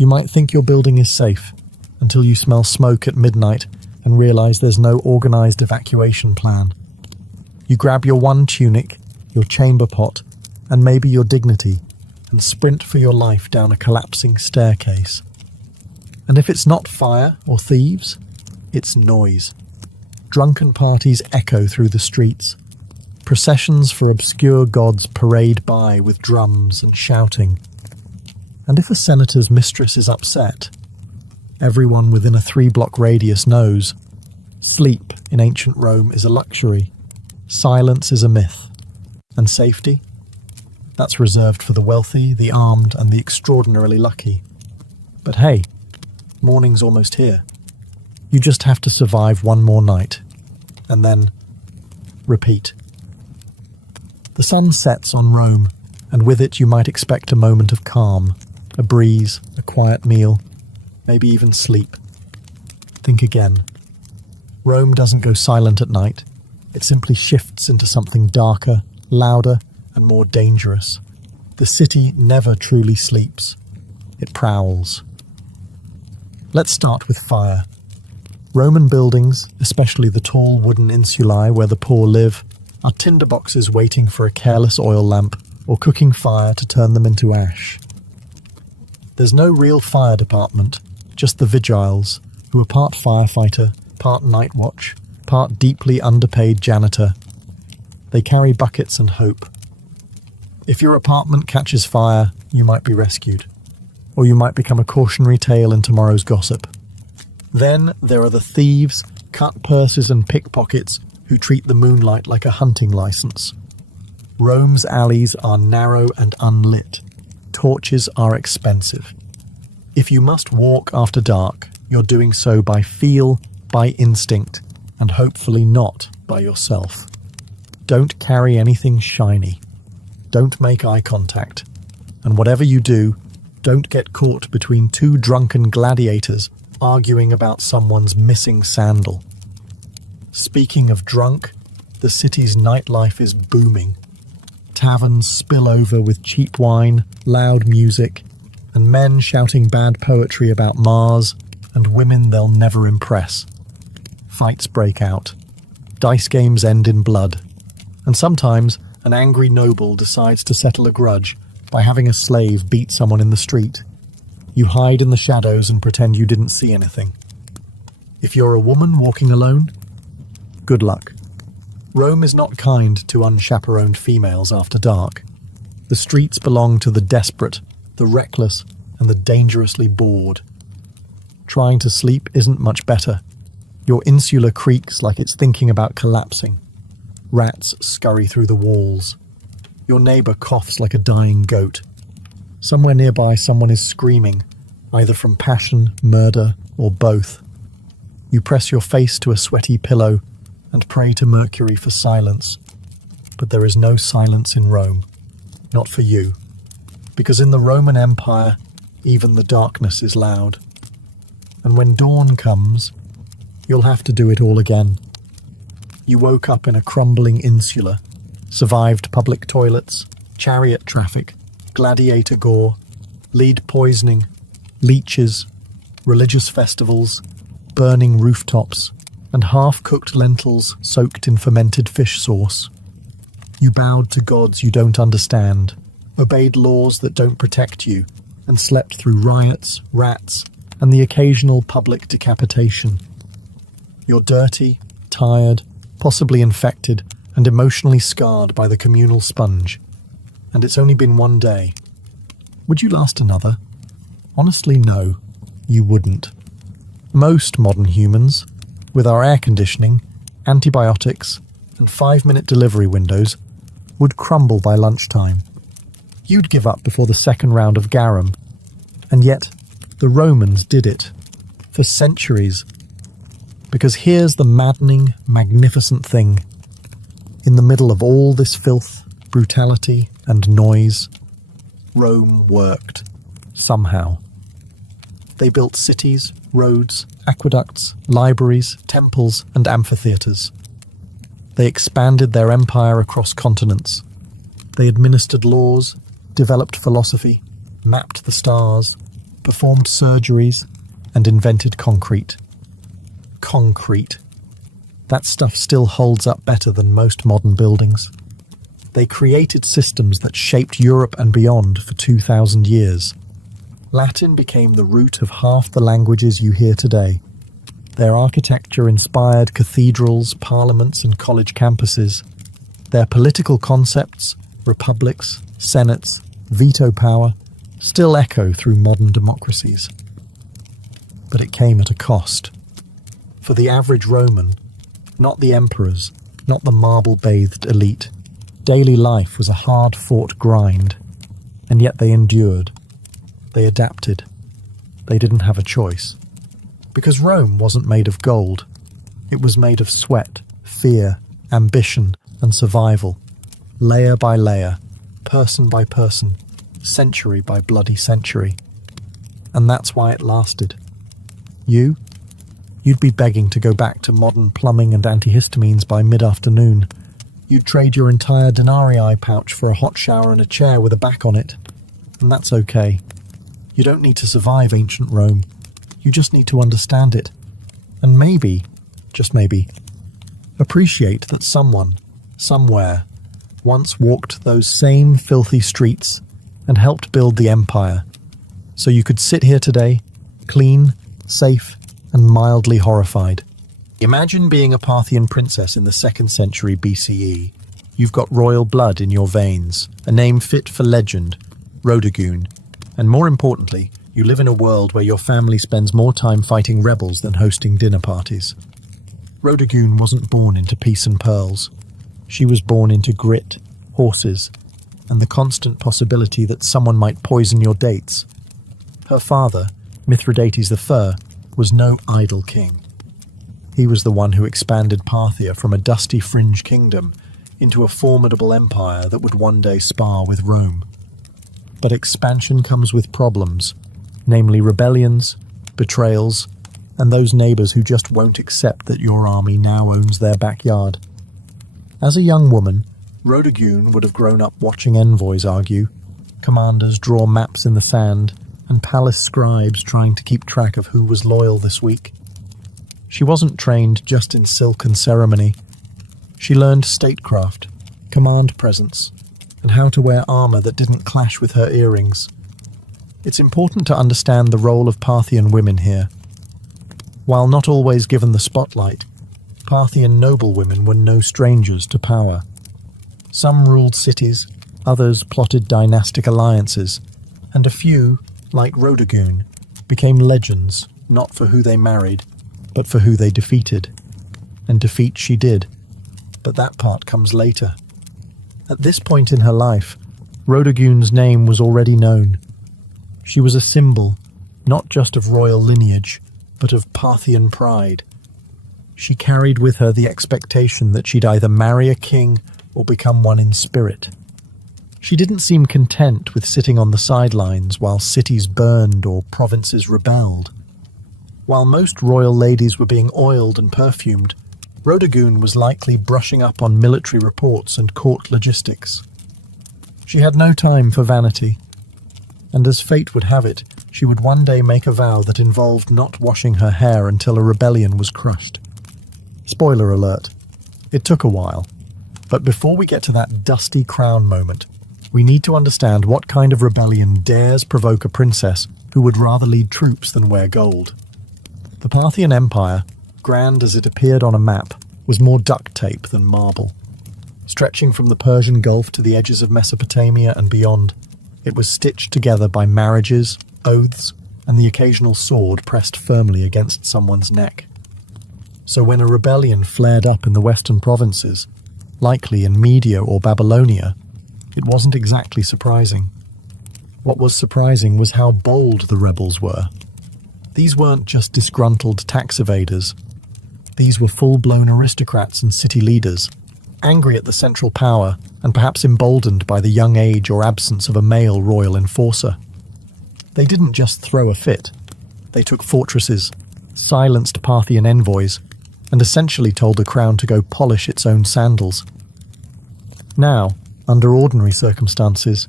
You might think your building is safe until you smell smoke at midnight and realize there's no organized evacuation plan. You grab your one tunic, your chamber pot, and maybe your dignity, and sprint for your life down a collapsing staircase. And if it's not fire or thieves, it's noise. Drunken parties echo through the streets. Processions for obscure gods parade by with drums and shouting. And if a senator's mistress is upset, everyone within a 3-block radius knows sleep in ancient Rome is a luxury, silence is a myth, and safety? That's reserved for the wealthy, the armed, and the extraordinarily lucky. But hey, morning's almost here. You just have to survive one more night, and then repeat. The sun sets on Rome, and with it you might expect a moment of calm, a breeze, a quiet meal, maybe even sleep. Think again. Rome doesn't go silent at night. It simply shifts into something darker, louder, and more dangerous. The city never truly sleeps. It prowls. Let's start with fire. Roman buildings, especially the tall wooden insulae where the poor live, are tinderboxes waiting for a careless oil lamp or cooking fire to turn them into ash. There's no real fire department, just the vigiles, who are part firefighter, part night watch, part deeply underpaid janitor. They carry buckets and hope. If your apartment catches fire, you might be rescued, or you might become a cautionary tale in tomorrow's gossip. Then there are the thieves, cut purses and pickpockets who treat the moonlight like a hunting license. Rome's alleys are narrow and unlit. Torches are expensive. If you must walk after dark, you're doing so by feel, by instinct, and hopefully not by yourself. Don't carry anything shiny. Don't make eye contact. And whatever you do, don't get caught between two drunken gladiators arguing about someone's missing sandal. Speaking of drunk, the city's nightlife is booming. Taverns spill over with cheap wine, loud music, and men shouting bad poetry about Mars and women they'll never impress. Fights break out. Dice games end in blood. And sometimes an angry noble decides to settle a grudge by having a slave beat someone in the street. You hide in the shadows and pretend you didn't see anything. If you're a woman walking alone, good luck. Rome is not kind to unchaperoned females after dark. The streets belong to the desperate, the reckless, and the dangerously bored. Trying to sleep isn't much better. Your insula creaks like it's thinking about collapsing. Rats scurry through the walls. Your neighbor coughs like a dying goat. Somewhere nearby someone is screaming, either from passion, murder, or both. You press your face to a sweaty pillow and pray to Mercury for silence. But there is no silence in Rome. Not for you. Because in the Roman Empire, even the darkness is loud. And when dawn comes, you'll have to do it all again. You woke up in a crumbling insula, survived public toilets, chariot traffic, gladiator gore, lead poisoning, leeches, religious festivals, burning rooftops, and half-cooked lentils soaked in fermented fish sauce. You bowed to gods you don't understand, obeyed laws that don't protect you, and slept through riots, rats, and the occasional public decapitation. You're dirty, tired, possibly infected, and emotionally scarred by the communal sponge. And it's only been one day. Would you last another? Honestly, no, you wouldn't. Most modern humans, with our air conditioning, antibiotics, and 5-minute delivery windows, would crumble by lunchtime. You'd give up before the second round of garum. And yet, the Romans did it. For centuries. Because here's the maddening, magnificent thing. In the middle of all this filth, brutality, and noise, Rome worked. Somehow. They built cities, roads, aqueducts, libraries, temples, and amphitheatres. They expanded their empire across continents. They administered laws, developed philosophy, mapped the stars, performed surgeries, and invented concrete. Concrete. That stuff still holds up better than most modern buildings. They created systems that shaped Europe and beyond for 2,000 years. Latin became the root of half the languages you hear today. Their architecture inspired cathedrals, parliaments, and college campuses. Their political concepts, republics, senates, veto power, still echo through modern democracies. But it came at a cost. For the average Roman, not the emperors, not the marble-bathed elite, daily life was a hard-fought grind, and yet they endured. They adapted. They didn't have a choice. Because Rome wasn't made of gold. It was made of sweat, fear, ambition, and survival. Layer by layer, person by person, century by bloody century. And that's why it lasted. You'd be begging to go back to modern plumbing and antihistamines by mid-afternoon. You'd trade your entire denarii pouch for a hot shower and a chair with a back on it. And that's okay. You don't need to survive ancient Rome. You just need to understand it. And maybe, just maybe, appreciate that someone, somewhere, once walked those same filthy streets and helped build the empire. So you could sit here today, clean, safe, and mildly horrified. Imagine being a Parthian princess in the 2nd century BCE. You've got royal blood in your veins, a name fit for legend, Rhodogun, and more importantly, you live in a world where your family spends more time fighting rebels than hosting dinner parties. Rhodogun wasn't born into peace and pearls. She was born into grit, horses, and the constant possibility that someone might poison your dates. Her father, Mithridates I, was no idle king. He was the one who expanded Parthia from a dusty fringe kingdom into a formidable empire that would one day spar with Rome. But expansion comes with problems, namely rebellions, betrayals, and those neighbours who just won't accept that your army now owns their backyard. As a young woman, Rhodogun would have grown up watching envoys argue, commanders draw maps in the sand, and palace scribes trying to keep track of who was loyal this week. She wasn't trained just in silk and ceremony. She learned statecraft, command presence, and how to wear armour that didn't clash with her earrings. It's important to understand the role of Parthian women here. While not always given the spotlight, Parthian noblewomen were no strangers to power. Some ruled cities, others plotted dynastic alliances, and a few, like Rhodogun, became legends not for who they married, but for who they defeated. And defeat she did, but that part comes later. At this point in her life, Rhodogun's name was already known. She was a symbol, not just of royal lineage, but of Parthian pride. She carried with her the expectation that she'd either marry a king or become one in spirit. She didn't seem content with sitting on the sidelines while cities burned or provinces rebelled. While most royal ladies were being oiled and perfumed, Rhodogun was likely brushing up on military reports and court logistics. She had no time for vanity, and as fate would have it, she would one day make a vow that involved not washing her hair until a rebellion was crushed. Spoiler alert, it took a while, but before we get to that dusty crown moment, We need to understand what kind of rebellion dares provoke a princess who would rather lead troops than wear gold. The Parthian Empire, grand as it appeared on a map, was more duct tape than marble. Stretching from the Persian Gulf to the edges of Mesopotamia and beyond, it was stitched together by marriages, oaths, and the occasional sword pressed firmly against someone's neck. So when a rebellion flared up in the western provinces, likely in Media or Babylonia, it wasn't exactly surprising. What was surprising was how bold the rebels were. These weren't just disgruntled tax evaders. These were full-blown aristocrats and city leaders, angry at the central power and perhaps emboldened by the young age or absence of a male royal enforcer. They didn't just throw a fit. They took fortresses, silenced Parthian envoys, and essentially told the crown to go polish its own sandals. Now, under ordinary circumstances,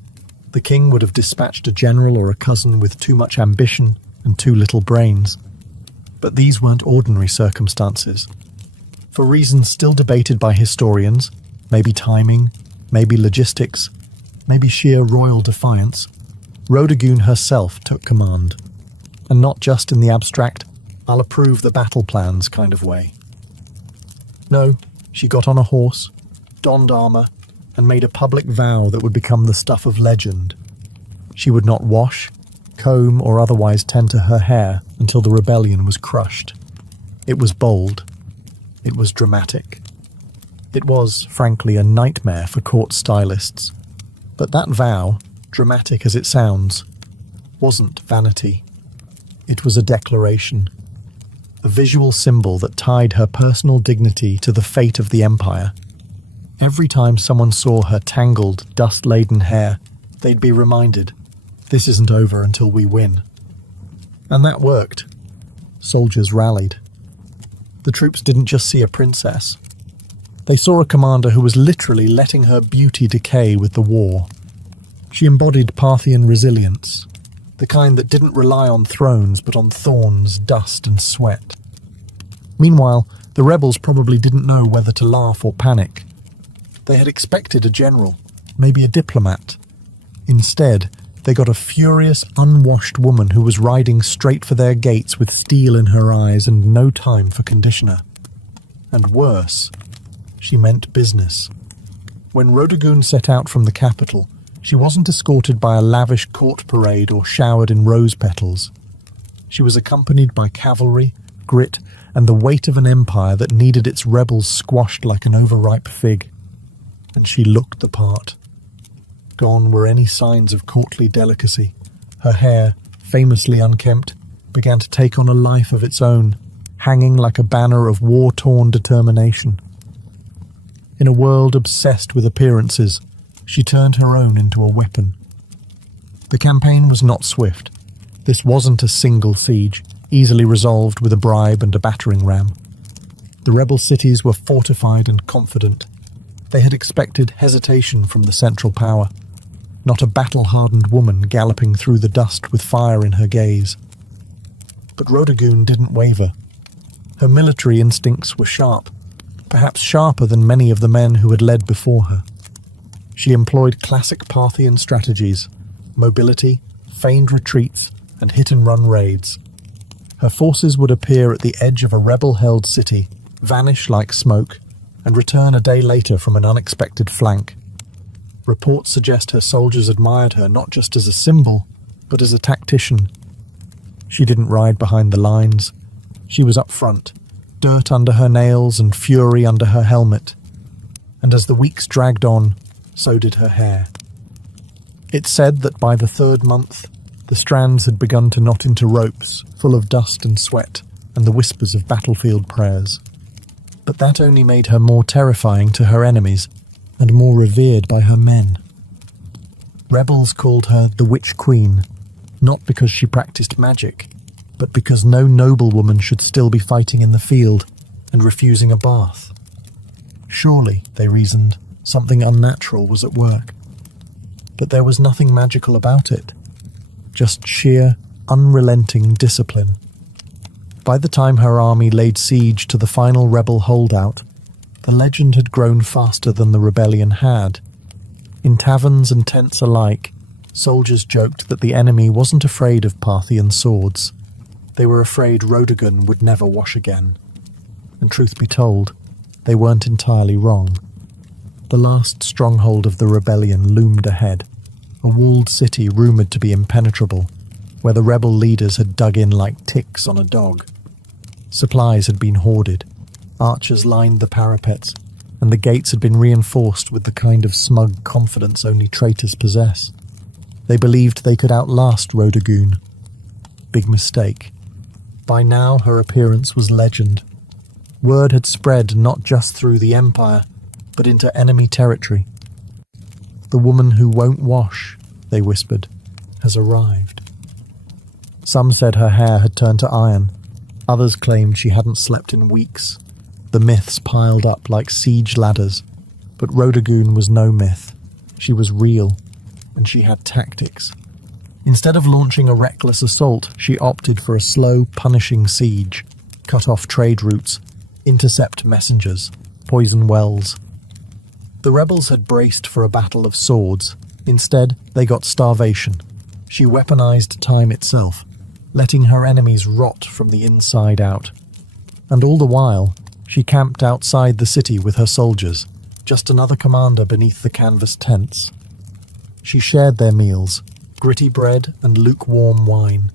the king would have dispatched a general or a cousin with too much ambition and too little brains. But these weren't ordinary circumstances. For reasons still debated by historians, maybe timing, maybe logistics, maybe sheer royal defiance, Rhodagoon herself took command. And not just in the abstract, I'll approve the battle plans kind of way. No, she got on a horse, donned armor, and made a public vow that would become the stuff of legend. She would not wash, comb, or otherwise tend to her hair until the rebellion was crushed. It was bold. It was dramatic. It was, frankly, a nightmare for court stylists. But that vow, dramatic as it sounds, wasn't vanity. It was a declaration, a visual symbol that tied her personal dignity to the fate of the empire. Every time someone saw her tangled, dust-laden hair, they'd be reminded, this isn't over until we win. And that worked. Soldiers rallied. The troops didn't just see a princess. They saw a commander who was literally letting her beauty decay with the war. She embodied Parthian resilience, the kind that didn't rely on thrones but on thorns, dust, and sweat. Meanwhile, the rebels probably didn't know whether to laugh or panic. They had expected a general, maybe a diplomat. Instead, they got a furious, unwashed woman who was riding straight for their gates with steel in her eyes and no time for conditioner. And worse, she meant business. When Rhodagoon set out from the capital, she wasn't escorted by a lavish court parade or showered in rose petals. She was accompanied by cavalry, grit, and the weight of an empire that needed its rebels squashed like an overripe fig. And she looked the part. Gone were any signs of courtly delicacy. Her hair, famously unkempt, began to take on a life of its own, hanging like a banner of war-torn determination. In a world obsessed with appearances, she turned her own into a weapon. The campaign was not swift. This wasn't a single siege, easily resolved with a bribe and a battering ram. The rebel cities were fortified and confident. They had expected hesitation from the central power, not a battle-hardened woman galloping through the dust with fire in her gaze. But Rhodagoon didn't waver. Her military instincts were sharp, perhaps sharper than many of the men who had led before her. She employed classic Parthian strategies, mobility, feigned retreats, and hit-and-run raids. Her forces would appear at the edge of a rebel-held city, vanish like smoke, and return a day later from an unexpected flank. Reports suggest her soldiers admired her not just as a symbol, but as a tactician. She didn't ride behind the lines. She was up front, dirt under her nails and fury under her helmet. And as the weeks dragged on, so did her hair. It's said that by the third month, the strands had begun to knot into ropes, full of dust and sweat, and the whispers of battlefield prayers. But that only made her more terrifying to her enemies, and more revered by her men. Rebels called her the Witch Queen, not because she practiced magic, but because no noblewoman should still be fighting in the field and refusing a bath. Surely, they reasoned, something unnatural was at work. But there was nothing magical about it, just sheer, unrelenting discipline. By the time her army laid siege to the final rebel holdout, the legend had grown faster than the rebellion had. In taverns and tents alike, soldiers joked that the enemy wasn't afraid of Parthian swords. They were afraid Rhodogun would never wash again. And truth be told, they weren't entirely wrong. The last stronghold of the rebellion loomed ahead, a walled city rumoured to be impenetrable, where the rebel leaders had dug in like ticks on a dog. Supplies had been hoarded, archers lined the parapets, and the gates had been reinforced with the kind of smug confidence only traitors possess. They believed they could outlast Rhodogun. Big mistake. By now her appearance was legend. Word had spread not just through the empire, but into enemy territory. The woman who won't wash, they whispered, has arrived. Some said her hair had turned to iron. Others claimed she hadn't slept in weeks. The myths piled up like siege ladders. But Rhodogun was no myth. She was real, and she had tactics. Instead of launching a reckless assault, she opted for a slow, punishing siege, cut off trade routes, intercept messengers, poison wells. The rebels had braced for a battle of swords. Instead, they got starvation. She weaponized time itself, letting her enemies rot from the inside out. And all the while, she camped outside the city with her soldiers, just another commander beneath the canvas tents. She shared their meals, gritty bread and lukewarm wine.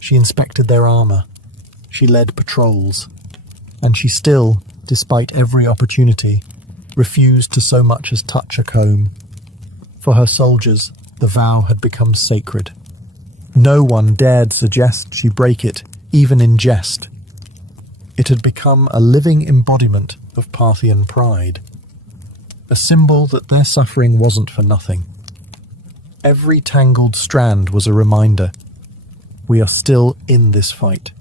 She inspected their armor. She led patrols. And she still, despite every opportunity, refused to so much as touch a comb. For her soldiers, the vow had become sacred. No one dared suggest she break it, even in jest. It had become a living embodiment of Parthian pride, a symbol that their suffering wasn't for nothing. Every tangled strand was a reminder. We are still in this fight.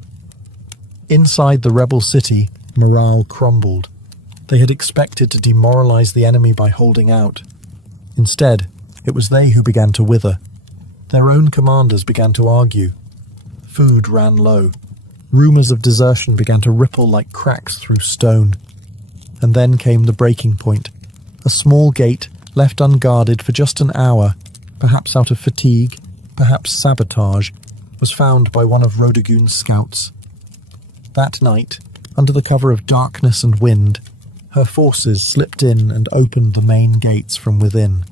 Inside the rebel city, morale crumbled. They had expected to demoralize the enemy by holding out. Instead, it was they who began to wither. Their own commanders began to argue. Food ran low. Rumours of desertion began to ripple like cracks through stone. And then came the breaking point. A small gate, left unguarded for just an hour, perhaps out of fatigue, perhaps sabotage, was found by one of Rhodogun's scouts. That night, under the cover of darkness and wind, her forces slipped in and opened the main gates from within.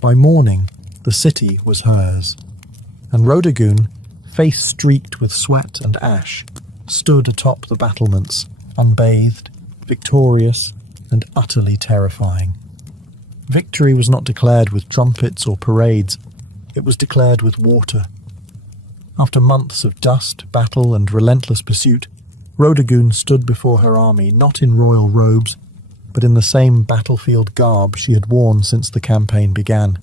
By morning, the city was hers, and Rhodogun, face streaked with sweat and ash, stood atop the battlements, unbathed, victorious, and utterly terrifying. Victory was not declared with trumpets or parades. It was declared with water. After months of dust, battle, and relentless pursuit, Rhodogun stood before her army not in royal robes, but in the same battlefield garb she had worn since the campaign began.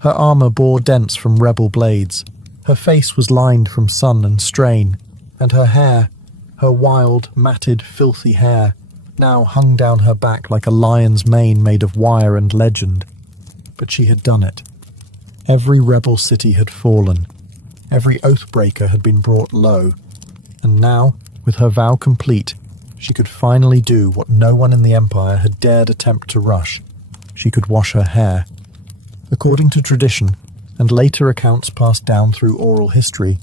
Her armour bore dents from rebel blades. Her face was lined from sun and strain, and her hair, her wild, matted, filthy hair, now hung down her back like a lion's mane made of wire and legend. But she had done it. Every rebel city had fallen. Every oathbreaker had been brought low. And now, with her vow complete, she could finally do what no one in the Empire had dared attempt to rush. She could wash her hair. According to tradition, and later accounts passed down through oral history,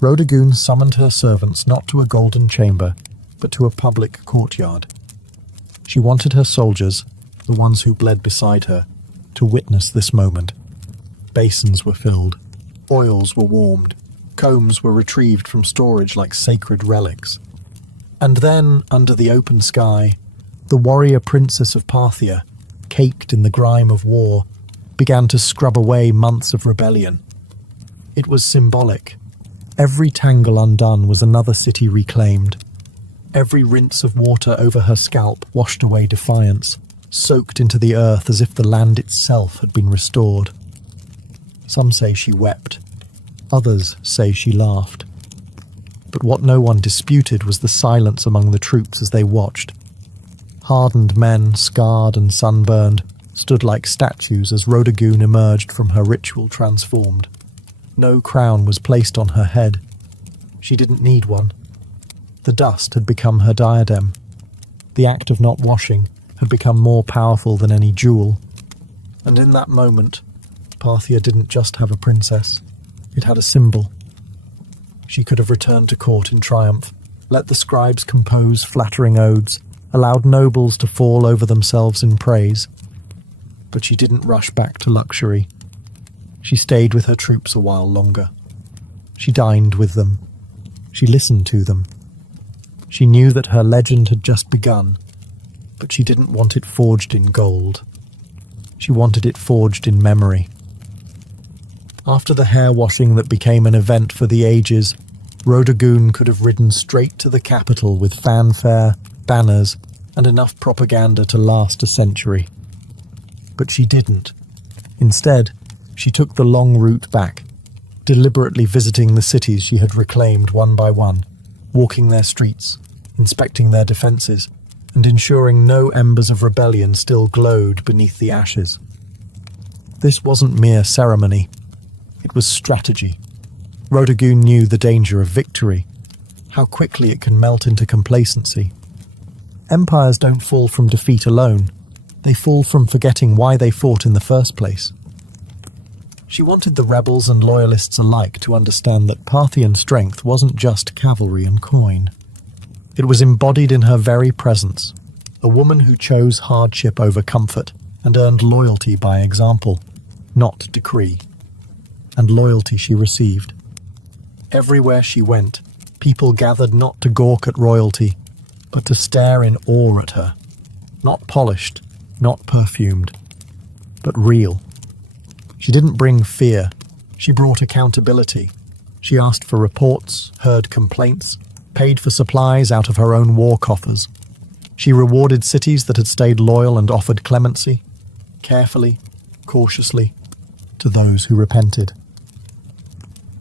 Rhodogun summoned her servants not to a golden chamber, but to a public courtyard. She wanted her soldiers, the ones who bled beside her, to witness this moment. Basins were filled, oils were warmed, combs were retrieved from storage like sacred relics. And then, under the open sky, the warrior princess of Parthia, caked in the grime of war, began to scrub away months of rebellion. It was symbolic. Every tangle undone was another city reclaimed. Every rinse of water over her scalp washed away defiance, soaked into the earth as if the land itself had been restored. Some say she wept. Others say she laughed. But what no one disputed was the silence among the troops as they watched. Hardened men, scarred and sunburned, stood like statues as Rhodogun emerged from her ritual transformed. No crown was placed on her head. She didn't need one. The dust had become her diadem. The act of not washing had become more powerful than any jewel. And in that moment, Parthia didn't just have a princess, it had a symbol. She could have returned to court in triumph, let the scribes compose flattering odes, allowed nobles to fall over themselves in praise. But she didn't rush back to luxury. She stayed with her troops a while longer. She dined with them. She listened to them. She knew that her legend had just begun, but she didn't want it forged in gold. She wanted it forged in memory. After the hair-washing that became an event for the ages, Rhodagoon could have ridden straight to the capital with fanfare, banners, and enough propaganda to last a century. But she didn't. Instead, she took the long route back, deliberately visiting the cities she had reclaimed one by one, walking their streets, inspecting their defences, and ensuring no embers of rebellion still glowed beneath the ashes. This wasn't mere ceremony. It was strategy. Rhodagoon knew the danger of victory, how quickly it can melt into complacency. Empires don't fall from defeat alone. They fall from forgetting why they fought in the first place. She wanted the rebels and loyalists alike to understand that Parthian strength wasn't just cavalry and coin. It was embodied in her very presence, a woman who chose hardship over comfort and earned loyalty by example, not decree. And loyalty she received. Everywhere she went, people gathered not to gawk at royalty, but to stare in awe at her. Not polished, not perfumed, but real. She didn't bring fear. She brought accountability. She asked for reports, heard complaints, paid for supplies out of her own war coffers. She rewarded cities that had stayed loyal and offered clemency, carefully, cautiously, to those who repented.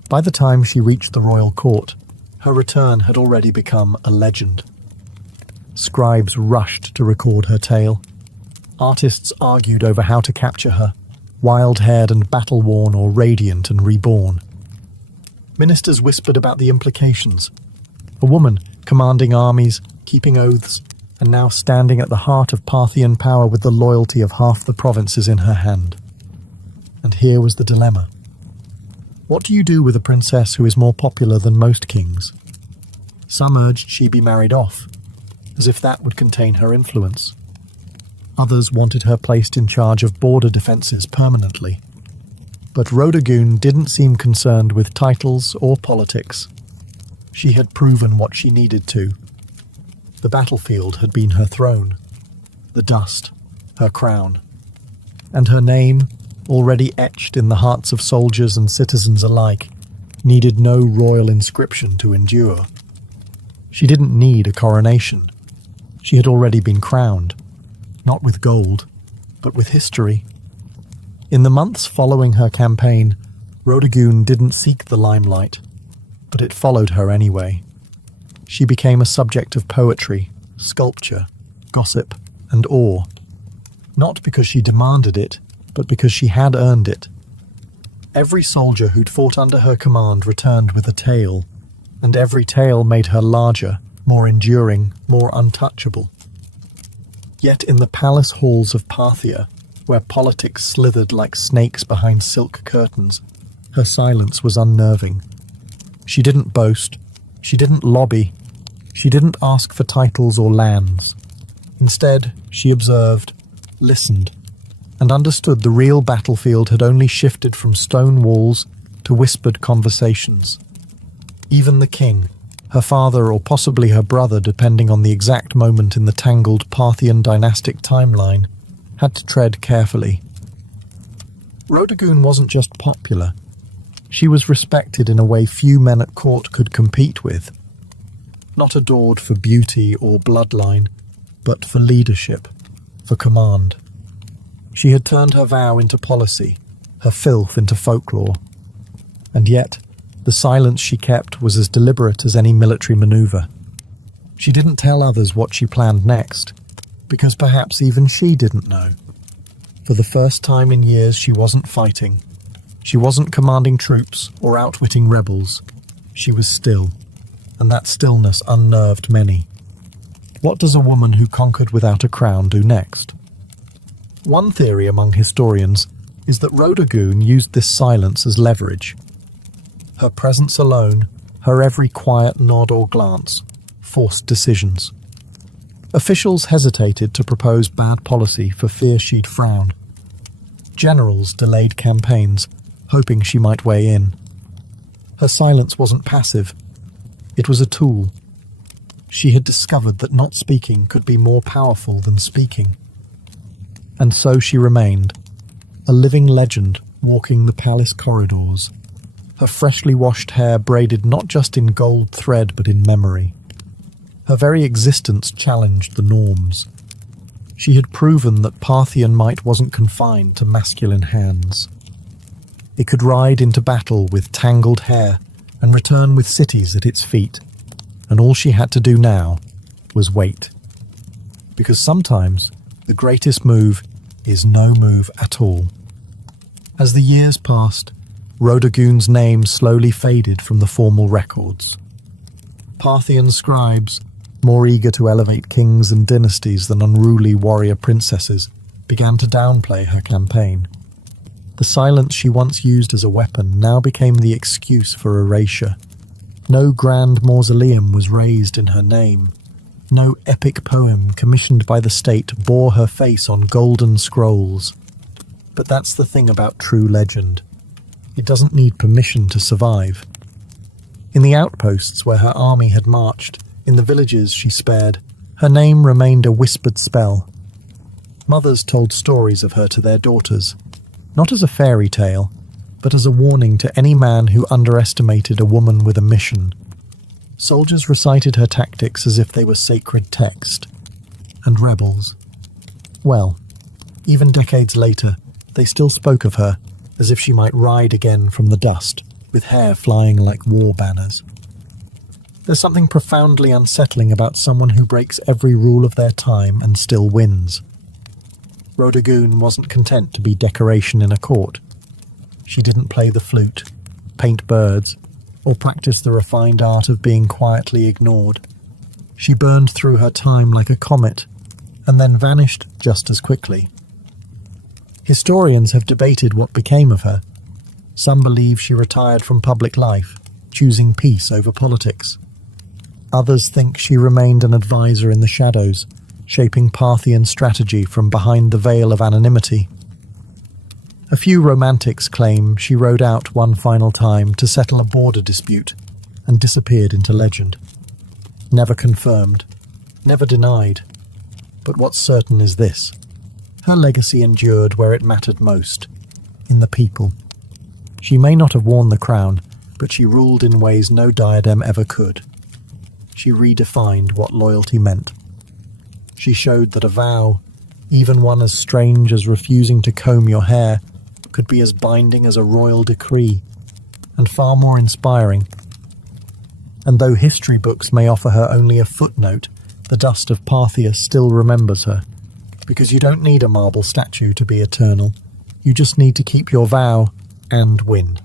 By the time she reached the royal court, her return had already become a legend. Scribes rushed to record her tale. Artists argued over how to capture her, wild-haired and battle-worn or radiant and reborn. Ministers whispered about the implications. A woman commanding armies, keeping oaths, and now standing at the heart of Parthian power with the loyalty of half the provinces in her hand. And here was the dilemma. What do you do with a princess who is more popular than most kings? Some urged she be married off, as if that would contain her influence. Others wanted her placed in charge of border defences permanently. But Rhodagoon didn't seem concerned with titles or politics. She had proven what she needed to. The battlefield had been her throne, the dust, her crown, and her name, already etched in the hearts of soldiers and citizens alike, needed no royal inscription to endure. She didn't need a coronation. She had already been crowned, not with gold, but with history. In the months following her campaign, Rhodagoon didn't seek the limelight, but it followed her anyway. She became a subject of poetry, sculpture, gossip, and awe, not because she demanded it, but because she had earned it. Every soldier who'd fought under her command returned with a tale, and every tale made her larger, more enduring, more untouchable. Yet in the palace halls of Parthia, where politics slithered like snakes behind silk curtains, her silence was unnerving. She didn't boast, she didn't lobby, she didn't ask for titles or lands. Instead, she observed, listened, and understood the real battlefield had only shifted from stone walls to whispered conversations. Even the king, her father or possibly her brother depending on the exact moment in the tangled Parthian dynastic timeline, had to tread carefully. Rhodagoon wasn't just popular. She was respected in a way few men at court could compete with. Not adored for beauty or bloodline, but for leadership, for command. She had turned her vow into policy, her filth into folklore. And yet, the silence she kept was as deliberate as any military maneuver. She didn't tell others what she planned next, because perhaps even she didn't know. For the first time in years, she wasn't fighting. She wasn't commanding troops or outwitting rebels. She was still, and that stillness unnerved many. What does a woman who conquered without a crown do next? One theory among historians is that Rhoda used this silence as leverage. Her presence alone, her every quiet nod or glance, forced decisions. Officials hesitated to propose bad policy for fear she'd frown. Generals delayed campaigns, hoping she might weigh in. Her silence wasn't passive. It was a tool. She had discovered that not speaking could be more powerful than speaking. And so she remained, a living legend walking the palace corridors, her freshly washed hair braided not just in gold thread but in memory. Her very existence challenged the norms. She had proven that Parthian might wasn't confined to masculine hands. It could ride into battle with tangled hair and return with cities at its feet, and all she had to do now was wait. Because sometimes the greatest move is no move at all. As the years passed, Rhodagun's name slowly faded from the formal records. Parthian scribes, more eager to elevate kings and dynasties than unruly warrior princesses, began to downplay her campaign. The silence she once used as a weapon now became the excuse for erasure. No grand mausoleum was raised in her name. No epic poem commissioned by the state bore her face on golden scrolls. But that's the thing about true legend. It doesn't need permission to survive. In the outposts where her army had marched, in the villages she spared, her name remained a whispered spell. Mothers told stories of her to their daughters, not as a fairy tale, but as a warning to any man who underestimated a woman with a mission. Soldiers recited her tactics as if they were sacred text. And rebels, well, even decades later, they still spoke of her as if she might ride again from the dust, with hair flying like war banners. There's something profoundly unsettling about someone who breaks every rule of their time and still wins. Rhodagun wasn't content to be decoration in a court. She didn't play the flute, paint birds, or practice the refined art of being quietly ignored. She burned through her time like a comet, and then vanished just as quickly. Historians have debated what became of her. Some believe she retired from public life, choosing peace over politics. Others think she remained an advisor in the shadows, shaping Parthian strategy from behind the veil of anonymity. A few romantics claim she rode out one final time to settle a border dispute and disappeared into legend. Never confirmed, never denied. But what's certain is this: her legacy endured where it mattered most, in the people. She may not have worn the crown, but she ruled in ways no diadem ever could. She redefined what loyalty meant. She showed that a vow, even one as strange as refusing to comb your hair, could be as binding as a royal decree, and far more inspiring. And though history books may offer her only a footnote, the dust of Parthia still remembers her, because you don't need a marble statue to be eternal. You just need to keep your vow and win.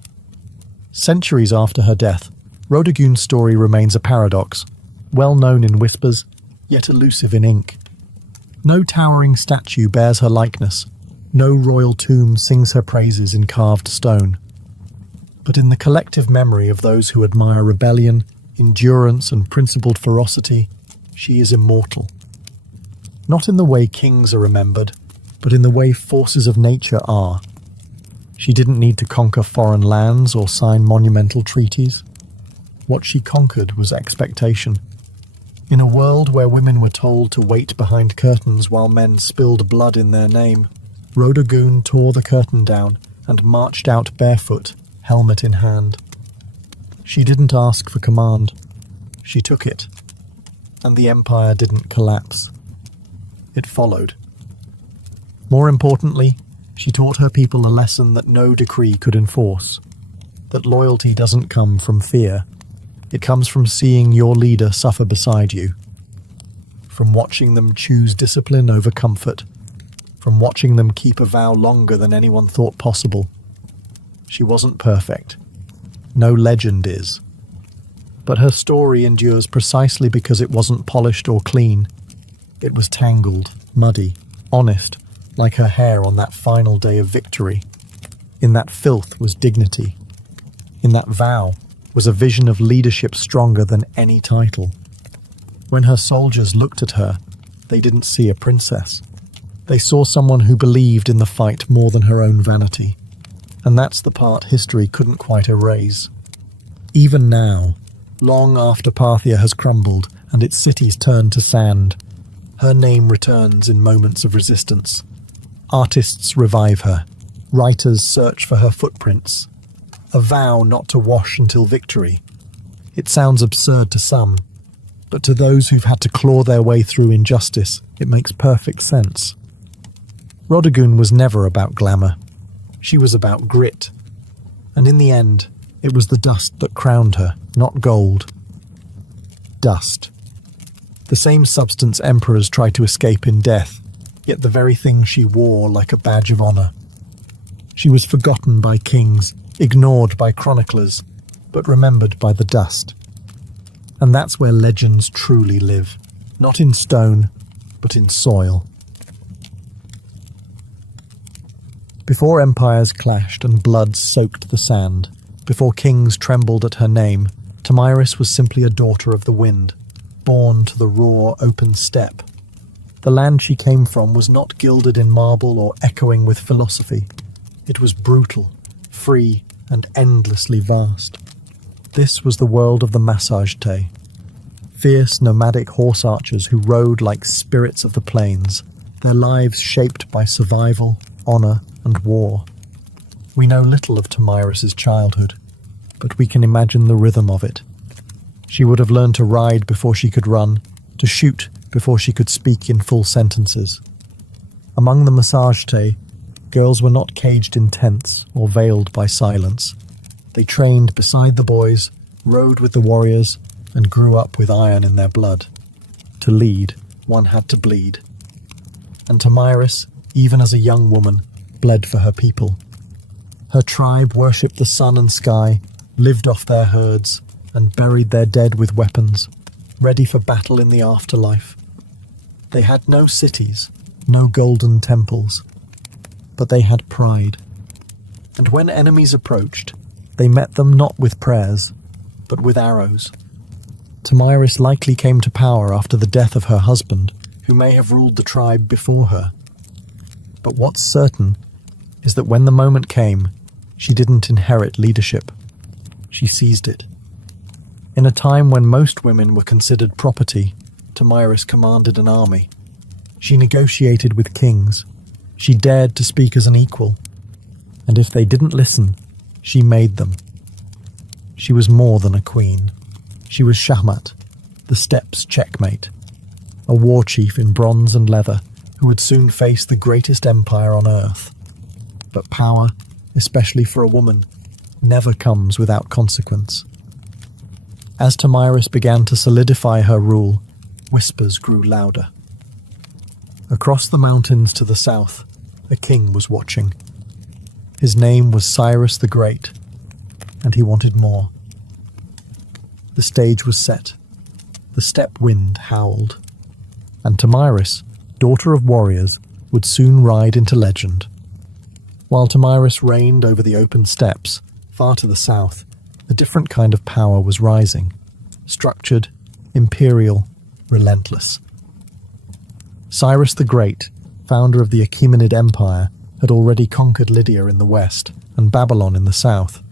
Centuries after her death, Rhodagun's story remains a paradox, well known in whispers, yet elusive in ink. No towering statue bears her likeness. No royal tomb sings her praises in carved stone. But in the collective memory of those who admire rebellion, endurance, and principled ferocity, she is immortal. Not in the way kings are remembered, but in the way forces of nature are. She didn't need to conquer foreign lands or sign monumental treaties. What she conquered was expectation. In a world where women were told to wait behind curtains while men spilled blood in their name, Rhodagun tore the curtain down and marched out barefoot, helmet in hand. She didn't ask for command. She took it. And the empire didn't collapse. It followed. More importantly, she taught her people a lesson that no decree could enforce. That loyalty doesn't come from fear. It comes from seeing your leader suffer beside you. From watching them choose discipline over comfort. From watching them keep a vow longer than anyone thought possible. She wasn't perfect. No legend is. But her story endures precisely because it wasn't polished or clean. It was tangled, muddy, honest, like her hair on that final day of victory. In that filth was dignity. In that vow was a vision of leadership stronger than any title. When her soldiers looked at her, they didn't see a princess. They saw someone who believed in the fight more than her own vanity. And that's the part history couldn't quite erase. Even now, long after Parthia has crumbled and its cities turned to sand, her name returns in moments of resistance. Artists revive her. Writers search for her footprints. A vow not to wash until victory. It sounds absurd to some, but to those who've had to claw their way through injustice, it makes perfect sense. Rhodogun was never about glamour. She was about grit. And in the end, it was the dust that crowned her, not gold. Dust. The same substance emperors try to escape in death, yet the very thing she wore like a badge of honor. She was forgotten by kings, ignored by chroniclers, but remembered by the dust. And that's where legends truly live, not in stone, but in soil. Before empires clashed and blood soaked the sand, before kings trembled at her name, Tomyris was simply a daughter of the wind, born to the raw, open steppe. The land she came from was not gilded in marble or echoing with philosophy. It was brutal, free, and endlessly vast. This was the world of the Massagetæ, fierce nomadic horse archers who rode like spirits of the plains, their lives shaped by survival, honor, and war. We know little of Tomyris' childhood, but we can imagine the rhythm of it. She would have learned to ride before she could run, to shoot before she could speak in full sentences. Among the Massagetæ, girls were not caged in tents or veiled by silence. They trained beside the boys, rode with the warriors, and grew up with iron in their blood. To lead, one had to bleed. And Tomyris, even as a young woman, bled for her people. Her tribe worshipped the sun and sky, lived off their herds, and buried their dead with weapons, ready for battle in the afterlife. They had no cities, no golden temples, but they had pride. And when enemies approached, they met them not with prayers, but with arrows. Tomyris likely came to power after the death of her husband, who may have ruled the tribe before her. But what's certain is that when the moment came, she didn't inherit leadership. She seized it. In a time when most women were considered property, Tomyris commanded an army. She negotiated with kings. She dared to speak as an equal. And if they didn't listen, she made them. She was more than a queen. She was Shahmat, the steppe's checkmate, a war chief in bronze and leather who would soon face the greatest empire on earth. But power, especially for a woman, never comes without consequence. As Tomyris began to solidify her rule, whispers grew louder. Across the mountains to the south, a king was watching. His name was Cyrus the Great, and he wanted more. The stage was set. The steppe wind howled. And Tomyris, daughter of warriors, would soon ride into legend. While Tomyris reigned over the open steppes, far to the south, a different kind of power was rising. Structured, imperial, relentless. Cyrus the Great, founder of the Achaemenid Empire, had already conquered Lydia in the west and Babylon in the south.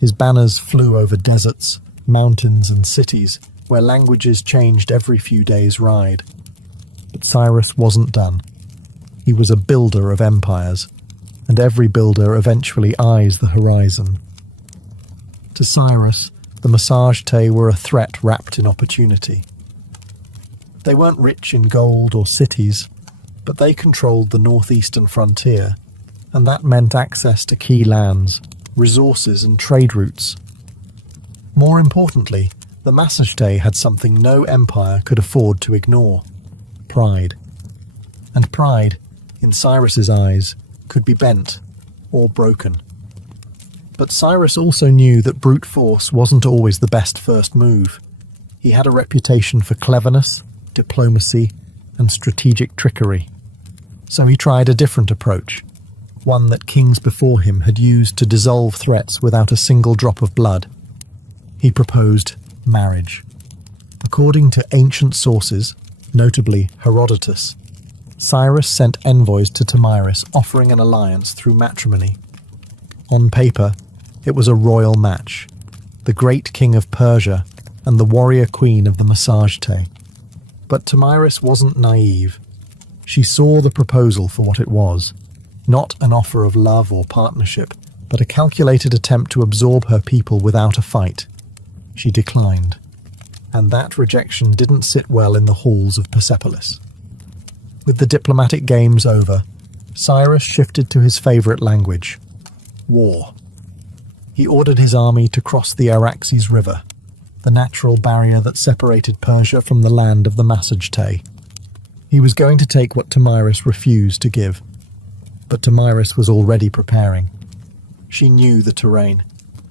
His banners flew over deserts, mountains, and cities where languages changed every few days' ride. But Cyrus wasn't done. He was a builder of empires, and every builder eventually eyes the horizon. To Cyrus, the Massagetæ were a threat wrapped in opportunity. They weren't rich in gold or cities, but they controlled the northeastern frontier, and that meant access to key lands, resources, and trade routes. More importantly, the Massagetæ had something no empire could afford to ignore: pride. And pride, in Cyrus's eyes, could be bent or broken. But Cyrus also knew that brute force wasn't always the best first move. He had a reputation for cleverness, diplomacy, and strategic trickery. So he tried a different approach, one that kings before him had used to dissolve threats without a single drop of blood. He proposed marriage. According to ancient sources, notably Herodotus, Cyrus sent envoys to Tomyris offering an alliance through matrimony. On paper, it was a royal match, the great king of Persia and the warrior queen of the Massagetæ. But Tomyris wasn't naive. She saw the proposal for what it was, not an offer of love or partnership, but a calculated attempt to absorb her people without a fight. She declined, and that rejection didn't sit well in the halls of Persepolis. With the diplomatic games over, Cyrus shifted to his favorite language: war. He ordered his army to cross the Araxes River, the natural barrier that separated Persia from the land of the Massagetæ. He was going to take what Tomyris refused to give, but Tomyris was already preparing. She knew the terrain.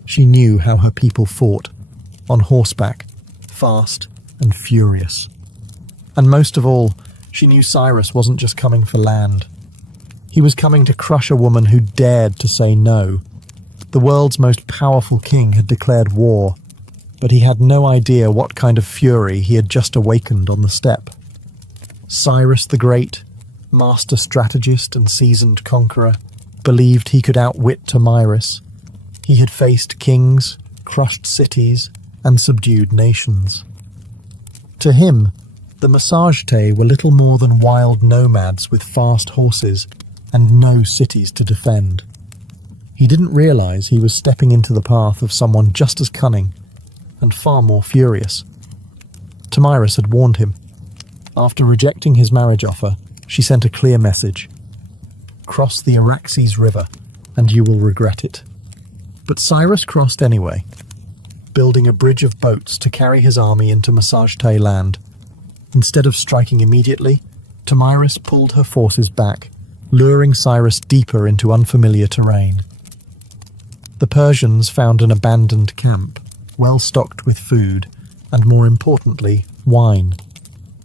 She knew how her people fought, on horseback, fast and furious. And most of all, she knew Cyrus wasn't just coming for land. He was coming to crush a woman who dared to say no. The world's most powerful king had declared war, but he had no idea what kind of fury he had just awakened on the steppe. Cyrus the Great, master strategist and seasoned conqueror, believed he could outwit Tomyris. He had faced kings, crushed cities, and subdued nations. To him, the Massagetæ were little more than wild nomads with fast horses and no cities to defend. He didn't realize he was stepping into the path of someone just as cunning and far more furious. Tomyris had warned him. After rejecting his marriage offer, she sent a clear message: cross the Araxes River and you will regret it. But Cyrus crossed anyway, building a bridge of boats to carry his army into Massagetæ land. Instead of striking immediately, Tomyris pulled her forces back, luring Cyrus deeper into unfamiliar terrain. The Persians found an abandoned camp, well stocked with food, and more importantly, wine,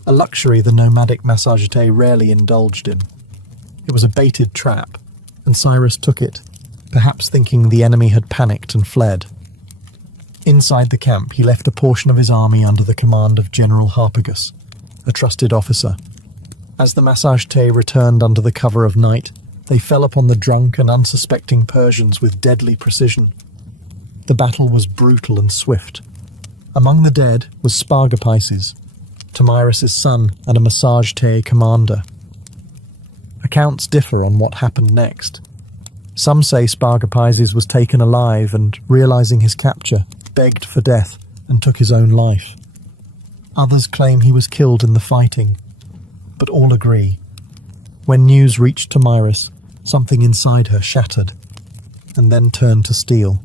a luxury the nomadic Massagetæ rarely indulged in. It was a baited trap, and Cyrus took it, perhaps thinking the enemy had panicked and fled. Inside the camp, he left a portion of his army under the command of General Harpagus, a trusted officer. As the Massagetæ returned under the cover of night, they fell upon the drunk and unsuspecting Persians with deadly precision. The battle was brutal and swift. Among the dead was Spargapises, Tomyris' son and a Massagetæ commander. Accounts differ on what happened next. Some say Spargapises was taken alive and, realizing his capture, begged for death and took his own life. Others claim he was killed in the fighting, but all agree. When news reached Tomyris, something inside her shattered, and then turned to steel.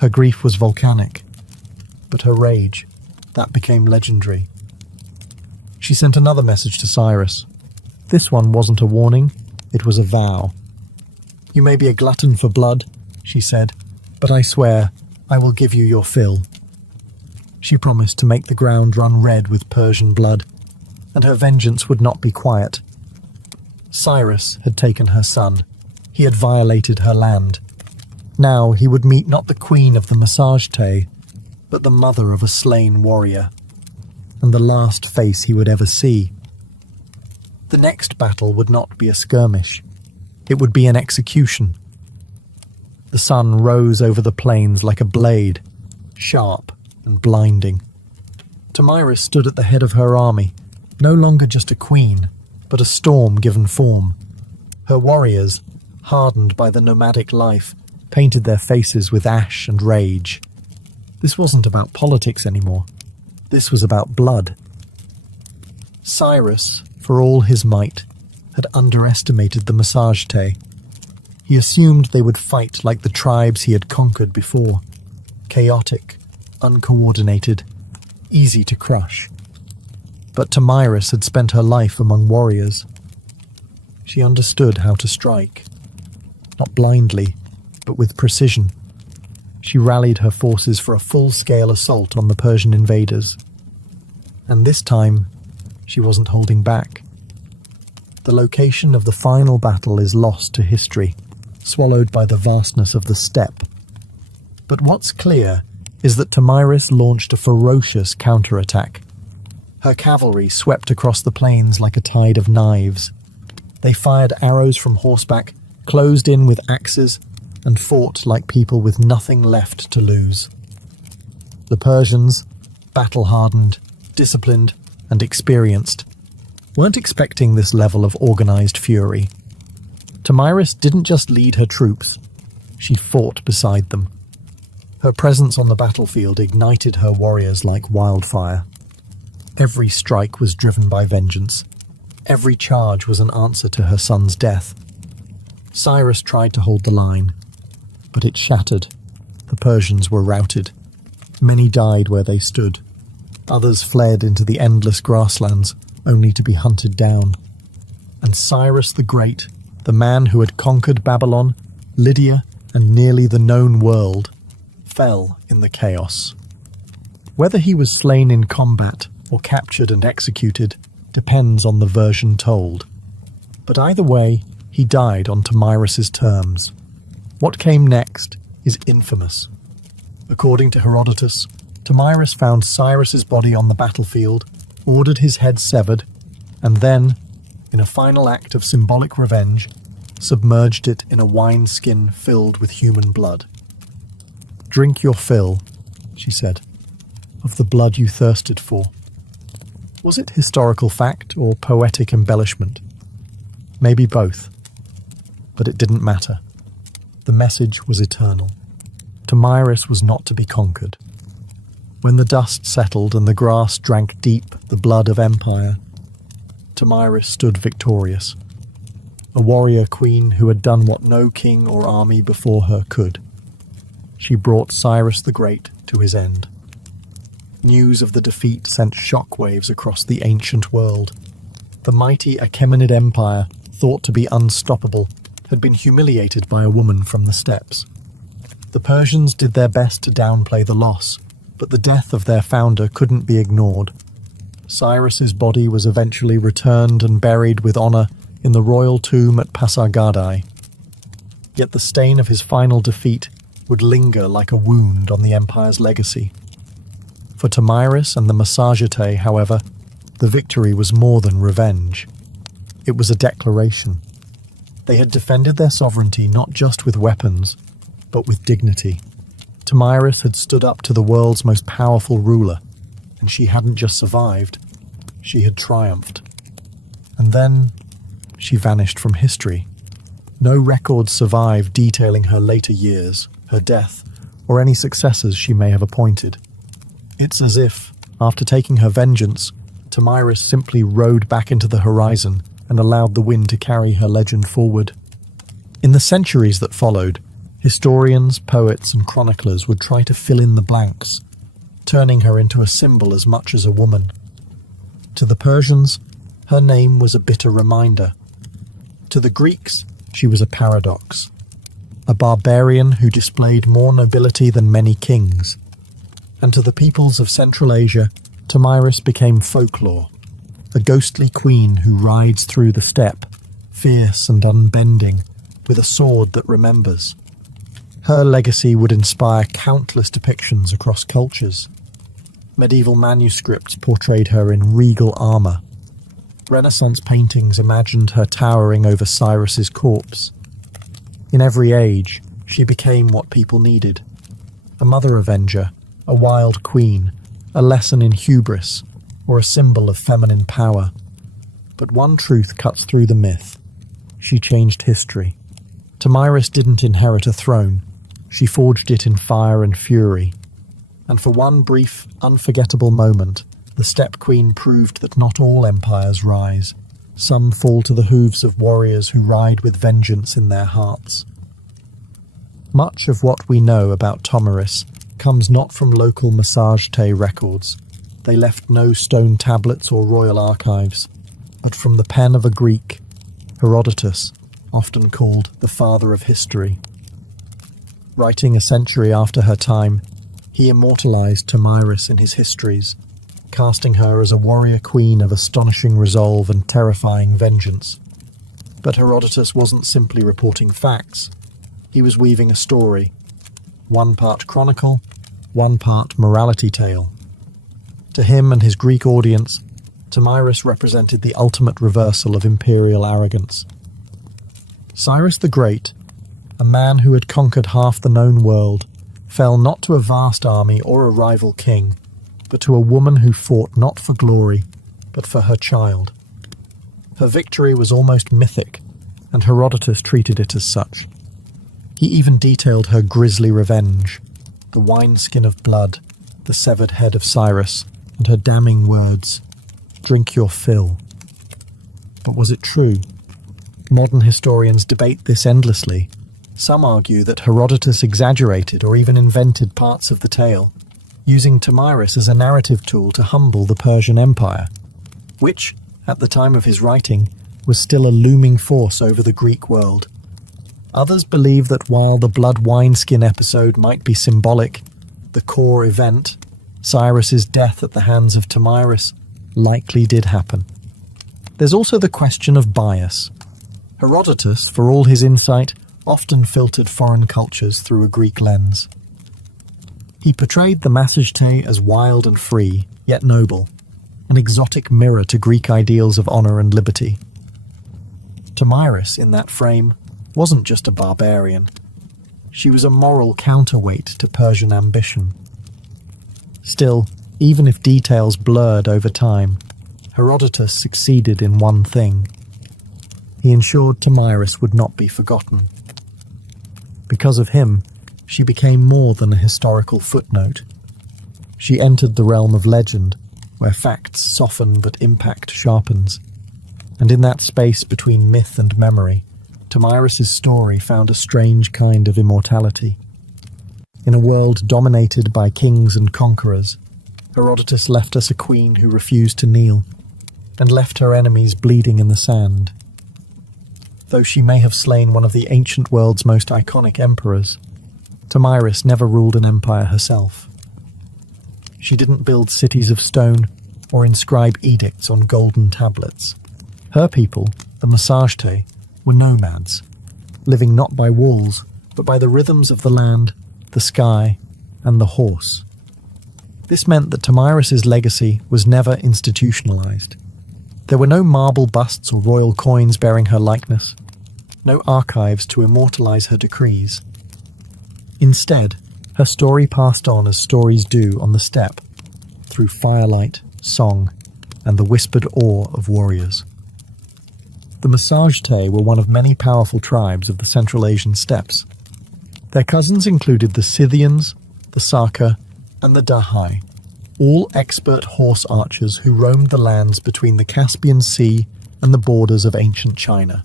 Her grief was volcanic, but her rage, that became legendary. She sent another message to Cyrus. This one wasn't a warning, it was a vow. "You may be a glutton for blood," she said, "but I swear I will give you your fill." She promised to make the ground run red with Persian blood, and her vengeance would not be quiet. Cyrus had taken her son. He had violated her land. Now he would meet not the queen of the Massagetæ, but the mother of a slain warrior, and the last face he would ever see. The next battle would not be a skirmish. It would be an execution. The sun rose over the plains like a blade, sharp and blinding. Tomyris stood at the head of her army, no longer just a queen, but a storm given form. Her warriors, hardened by the nomadic life, painted their faces with ash and rage. This wasn't about politics anymore. This was about blood. Cyrus, for all his might, had underestimated the Massagetæ. He assumed they would fight like the tribes he had conquered before, chaotic, uncoordinated, easy to crush. But Tomyris had spent her life among warriors. She understood how to strike, not blindly, but with precision. She rallied her forces for a full-scale assault on the Persian invaders. And this time, she wasn't holding back. the location of the final battle is lost to history, swallowed by the vastness of the steppe. But what's clear is that Tomyris launched a ferocious counterattack. Her cavalry swept across the plains like a tide of knives. They fired arrows from horseback, closed in with axes, and fought like people with nothing left to lose. The Persians, battle-hardened, disciplined, and experienced, weren't expecting this level of organized fury. Tomyris didn't just lead her troops, she fought beside them. Her presence on the battlefield ignited her warriors like wildfire. Every strike was driven by vengeance. Every charge was an answer to her son's death. Cyrus tried to hold the line, but it shattered. The Persians were routed. Many died where they stood. Others fled into the endless grasslands, only to be hunted down. And Cyrus the Great, the man who had conquered Babylon, Lydia, and nearly the known world, fell in the chaos. Whether he was slain in combat or captured and executed depends on the version told. But either way, he died on Tomyris's terms. What came next is infamous. According to Herodotus, Tomyris found Cyrus's body on the battlefield, ordered his head severed, and then, in a final act of symbolic revenge, submerged it in a wineskin filled with human blood. "Drink your fill," she said, "of the blood you thirsted for." Was it historical fact or poetic embellishment? Maybe both. But it didn't matter. The message was eternal. Tomyris was not to be conquered. When the dust settled and the grass drank deep the blood of empire, Tomyris stood victorious. A warrior queen who had done what no king or army before her could. She brought Cyrus the Great to his end. News of the defeat sent shockwaves across the ancient world. The mighty Achaemenid Empire, thought to be unstoppable, had been humiliated by a woman from the steppes. The Persians did their best to downplay the loss, but the death of their founder couldn't be ignored. Cyrus's body was eventually returned and buried with honor in the royal tomb at Pasargadae. Yet the stain of his final defeat would linger like a wound on the empire's legacy. For Tomyris and the Massagetae, however, the victory was more than revenge. It was a declaration. They had defended their sovereignty not just with weapons, but with dignity. Tomyris had stood up to the world's most powerful ruler, and she hadn't just survived, she had triumphed. And then she vanished from history. No records survive detailing her later years, her death, or any successors she may have appointed. It's as if, after taking her vengeance, Tomyris simply rode back into the horizon and allowed the wind to carry her legend forward. In the centuries that followed, historians, poets, and chroniclers would try to fill in the blanks, turning her into a symbol as much as a woman. To the Persians, her name was a bitter reminder. To the Greeks, she was a paradox. A barbarian who displayed more nobility than many kings. And to the peoples of Central Asia, Tomyris became folklore, a ghostly queen who rides through the steppe, fierce and unbending, with a sword that remembers. Her legacy would inspire countless depictions across cultures. Medieval manuscripts portrayed her in regal armor. Renaissance paintings imagined her towering over Cyrus's corpse. In every age, she became what people needed. A mother avenger, a wild queen, a lesson in hubris, or a symbol of feminine power. But one truth cuts through the myth. She changed history. Tomyris didn't inherit a throne. She forged it in fire and fury. And for one brief, unforgettable moment, the Steppe Queen proved that not all empires rise. Some fall to the hooves of warriors who ride with vengeance in their hearts. Much of what we know about Tomyris comes not from local Massagetae records. They left no stone tablets or royal archives, but from the pen of a Greek, Herodotus, often called the father of history. Writing a century after her time, he immortalized Tomyris in his histories, casting her as a warrior queen of astonishing resolve and terrifying vengeance. But Herodotus wasn't simply reporting facts. He was weaving a story, one part chronicle, one part morality tale. To him and his Greek audience, Tomyris represented the ultimate reversal of imperial arrogance. Cyrus the Great, a man who had conquered half the known world, fell not to a vast army or a rival king, but to a woman who fought not for glory, but for her child. Her victory was almost mythic, and Herodotus treated it as such. He even detailed her grisly revenge, the wineskin of blood, the severed head of Cyrus, and her damning words, "Drink your fill." But was it true? Modern historians debate this endlessly. Some argue that Herodotus exaggerated or even invented parts of the tale, using Tomyris as a narrative tool to humble the Persian Empire, which, at the time of his writing, was still a looming force over the Greek world. Others believe that while the blood wineskin episode might be symbolic, the core event, Cyrus's death at the hands of Tomyris, likely did happen. There's also the question of bias. Herodotus, for all his insight, often filtered foreign cultures through a Greek lens. He portrayed the Massagetæ as wild and free, yet noble, an exotic mirror to Greek ideals of honor and liberty. Tomyris, in that frame, wasn't just a barbarian. She was a moral counterweight to Persian ambition. Still, even if details blurred over time, Herodotus succeeded in one thing. He ensured Tomyris would not be forgotten. Because of him, she became more than a historical footnote. She entered the realm of legend, where facts soften but impact sharpens. And in that space between myth and memory, Tomyris' story found a strange kind of immortality. In a world dominated by kings and conquerors, Herodotus left us a queen who refused to kneel, and left her enemies bleeding in the sand. Though she may have slain one of the ancient world's most iconic emperors, Tomyris never ruled an empire herself. She didn't build cities of stone or inscribe edicts on golden tablets. Her people, the Massagetæ, were nomads, living not by walls, but by the rhythms of the land, the sky, and the horse. This meant that Tomyris' legacy was never institutionalized. There were no marble busts or royal coins bearing her likeness, no archives to immortalize her decrees. Instead, her story passed on as stories do on the steppe, through firelight, song, and the whispered awe of warriors. The Massagetæ were one of many powerful tribes of the Central Asian steppes. Their cousins included the Scythians, the Saka, and the Dahai, all expert horse archers who roamed the lands between the Caspian Sea and the borders of ancient China.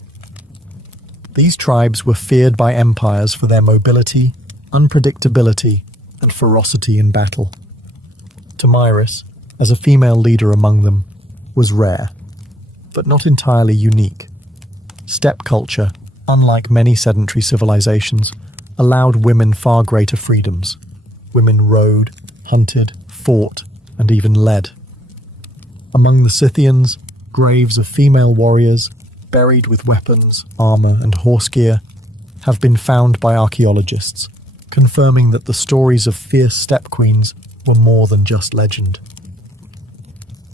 These tribes were feared by empires for their mobility, unpredictability, and ferocity in battle. Tomyris, as a female leader among them, was rare, but not entirely unique. Steppe culture, unlike many sedentary civilizations, allowed women far greater freedoms. Women rode, hunted, fought, and even led. Among the Scythians, graves of female warriors, buried with weapons, armor, and horse gear, have been found by archaeologists, confirming that the stories of fierce steppe queens were more than just legend.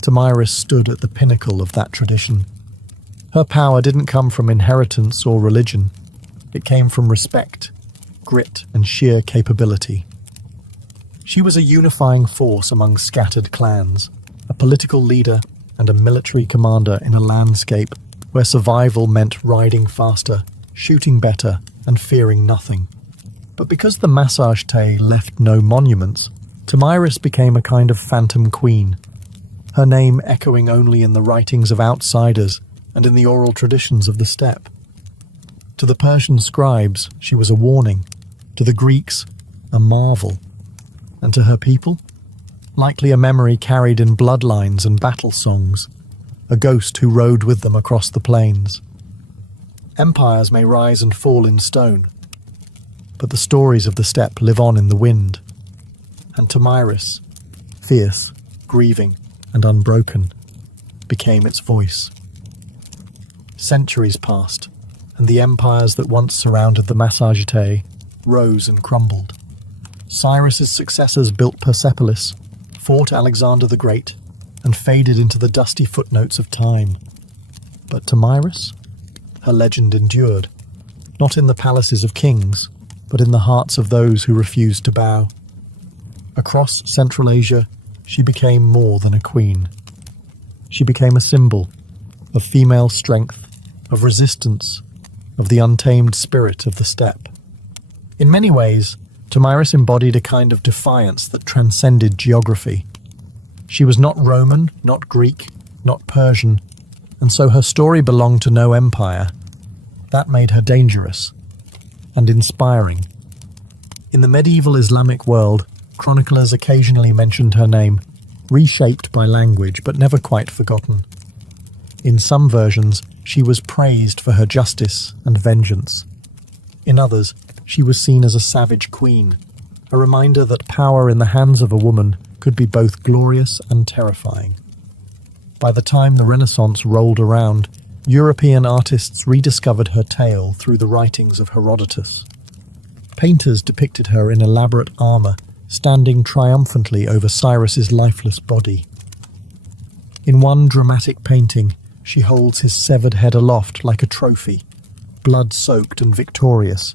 Tomyris stood at the pinnacle of that tradition. Her power didn't come from inheritance or religion. It came from respect, grit, and sheer capability. She was a unifying force among scattered clans, a political leader and a military commander in a landscape where survival meant riding faster, shooting better, and fearing nothing. But because the Massagetæ left no monuments, Tomyris became a kind of phantom queen, her name echoing only in the writings of outsiders and in the oral traditions of the steppe. To the Persian scribes, she was a warning, to the Greeks, a marvel, and to her people, likely a memory carried in bloodlines and battle songs, a ghost who rode with them across the plains. Empires may rise and fall in stone, but the stories of the steppe live on in the wind, and Tomyris, fierce, grieving, and unbroken, became its voice. Centuries passed, and the empires that once surrounded the Massagetae rose and crumbled. Cyrus's successors built Persepolis, fought Alexander the Great, and faded into the dusty footnotes of time. But Tomyris? Her legend endured, not in the palaces of kings, but in the hearts of those who refused to bow. Across Central Asia, she became more than a queen. She became a symbol of female strength, of resistance, of the untamed spirit of the steppe. In many ways, Tomyris embodied a kind of defiance that transcended geography. She was not Roman, not Greek, not Persian, and so her story belonged to no empire. That made her dangerous and inspiring. In the medieval Islamic world, chroniclers occasionally mentioned her name, reshaped by language but never quite forgotten. In some versions, she was praised for her justice and vengeance. In others, she was seen as a savage queen, a reminder that power in the hands of a woman could be both glorious and terrifying. By the time the Renaissance rolled around, European artists rediscovered her tale through the writings of Herodotus. Painters depicted her in elaborate armor, standing triumphantly over Cyrus's lifeless body. In one dramatic painting, she holds his severed head aloft like a trophy, blood-soaked and victorious.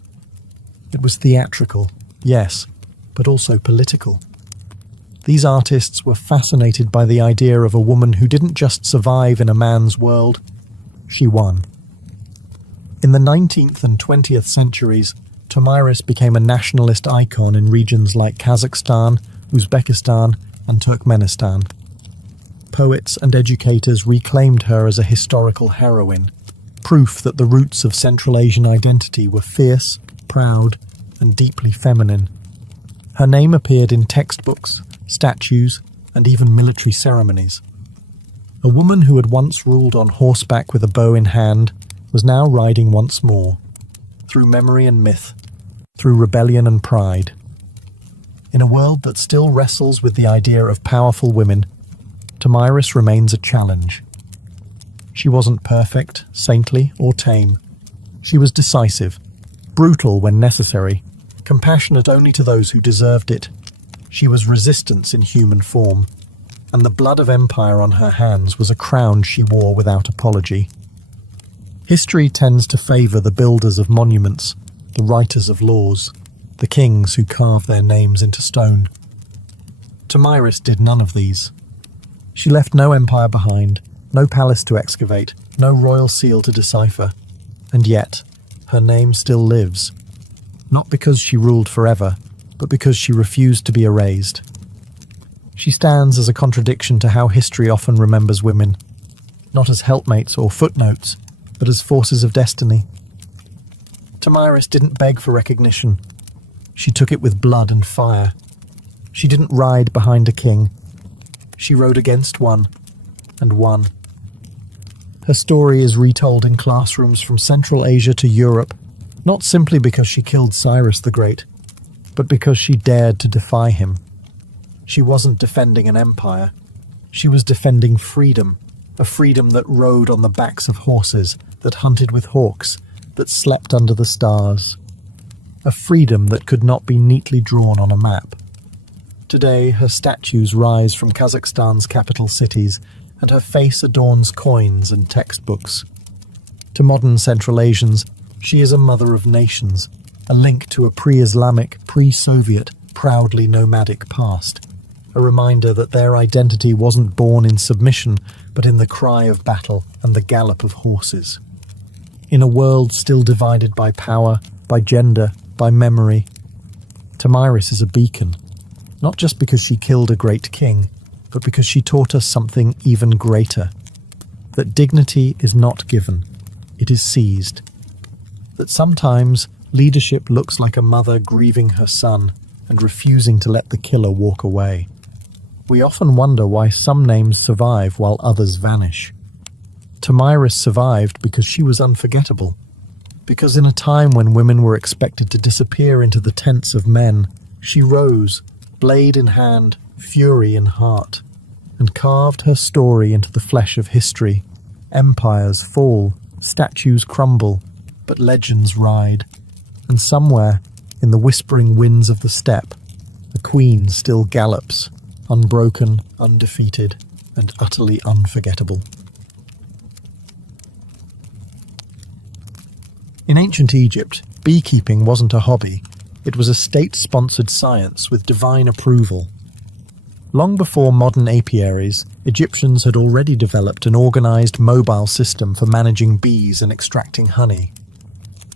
It was theatrical, yes, but also political. These artists were fascinated by the idea of a woman who didn't just survive in a man's world, she won. In the 19th and 20th centuries, Tomyris became a nationalist icon in regions like Kazakhstan, Uzbekistan, and Turkmenistan. Poets and educators reclaimed her as a historical heroine, proof that the roots of Central Asian identity were fierce, proud, and deeply feminine. Her name appeared in textbooks, statues, and even military ceremonies. A woman who had once ruled on horseback with a bow in hand was now riding once more, through memory and myth, through rebellion and pride. In a world that still wrestles with the idea of powerful women, Tomyris remains a challenge. She wasn't perfect, saintly, or tame. She was decisive, brutal when necessary, compassionate only to those who deserved it. She was resistance in human form, and the blood of empire on her hands was a crown she wore without apology. History tends to favour the builders of monuments, the writers of laws, the kings who carve their names into stone. Tomyris did none of these. She left no empire behind, no palace to excavate, no royal seal to decipher, and yet her name still lives, not because she ruled forever, but because she refused to be erased. She stands as a contradiction to how history often remembers women, not as helpmates or footnotes, but as forces of destiny. Tomyris didn't beg for recognition. She took it with blood and fire. She didn't ride behind a king. She rode against one, and won. Her story is retold in classrooms from Central Asia to Europe, not simply because she killed Cyrus the Great, but because she dared to defy him. She wasn't defending an empire. She was defending freedom, a freedom that rode on the backs of horses, that hunted with hawks, that slept under the stars. A freedom that could not be neatly drawn on a map. Today, her statues rise from Kazakhstan's capital cities, and her face adorns coins and textbooks. To modern Central Asians, she is a mother of nations, a link to a pre-Islamic, pre-Soviet, proudly nomadic past. A reminder that their identity wasn't born in submission, but in the cry of battle and the gallop of horses. In a world still divided by power, by gender, by memory, Tomyris is a beacon, not just because she killed a great king, but because she taught us something even greater. That dignity is not given, it is seized. That sometimes leadership looks like a mother grieving her son and refusing to let the killer walk away. We often wonder why some names survive while others vanish. Tomyris survived because she was unforgettable. Because in a time when women were expected to disappear into the tents of men, she rose, blade in hand, fury in heart, and carved her story into the flesh of history. Empires fall, statues crumble, but legends ride, and somewhere in the whispering winds of the steppe, a queen still gallops, unbroken, undefeated, and utterly unforgettable. In ancient Egypt, beekeeping wasn't a hobby, it was a state-sponsored science with divine approval. Long before modern apiaries, Egyptians had already developed an organized mobile system for managing bees and extracting honey.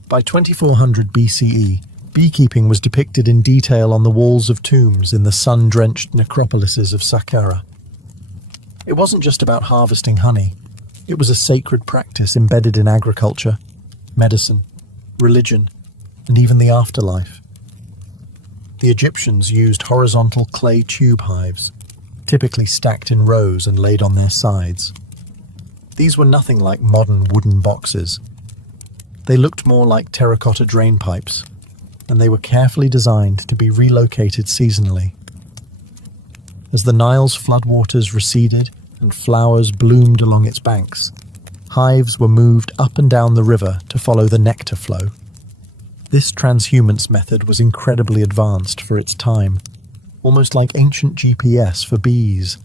By 2400 BCE, beekeeping was depicted in detail on the walls of tombs in the sun-drenched necropolises of Saqqara. It wasn't just about harvesting honey. It was a sacred practice embedded in agriculture, medicine, religion, and even the afterlife. The Egyptians used horizontal clay tube hives, typically stacked in rows and laid on their sides. These were nothing like modern wooden boxes. They looked more like terracotta drain pipes, and they were carefully designed to be relocated seasonally. As the Nile's floodwaters receded and flowers bloomed along its banks, hives were moved up and down the river to follow the nectar flow. This transhumance method was incredibly advanced for its time, almost like ancient GPS for bees.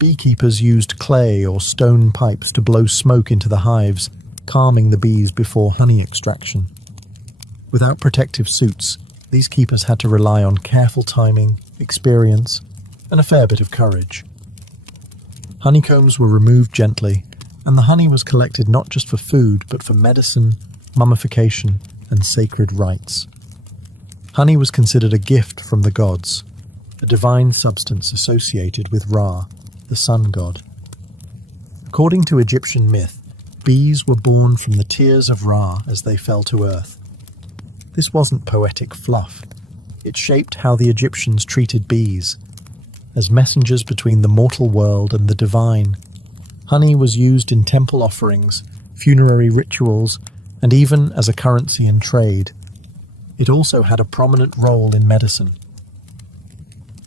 Beekeepers used clay or stone pipes to blow smoke into the hives, calming the bees before honey extraction. Without protective suits, these keepers had to rely on careful timing, experience, and a fair bit of courage. Honeycombs were removed gently, and the honey was collected not just for food, but for medicine, mummification, and sacred rites. Honey was considered a gift from the gods, a divine substance associated with Ra, the sun god. According to Egyptian myth, bees were born from the tears of Ra as they fell to earth. This wasn't poetic fluff. It shaped how the Egyptians treated bees, as messengers between the mortal world and the divine. Honey was used in temple offerings, funerary rituals, and even as a currency in trade. It also had a prominent role in medicine.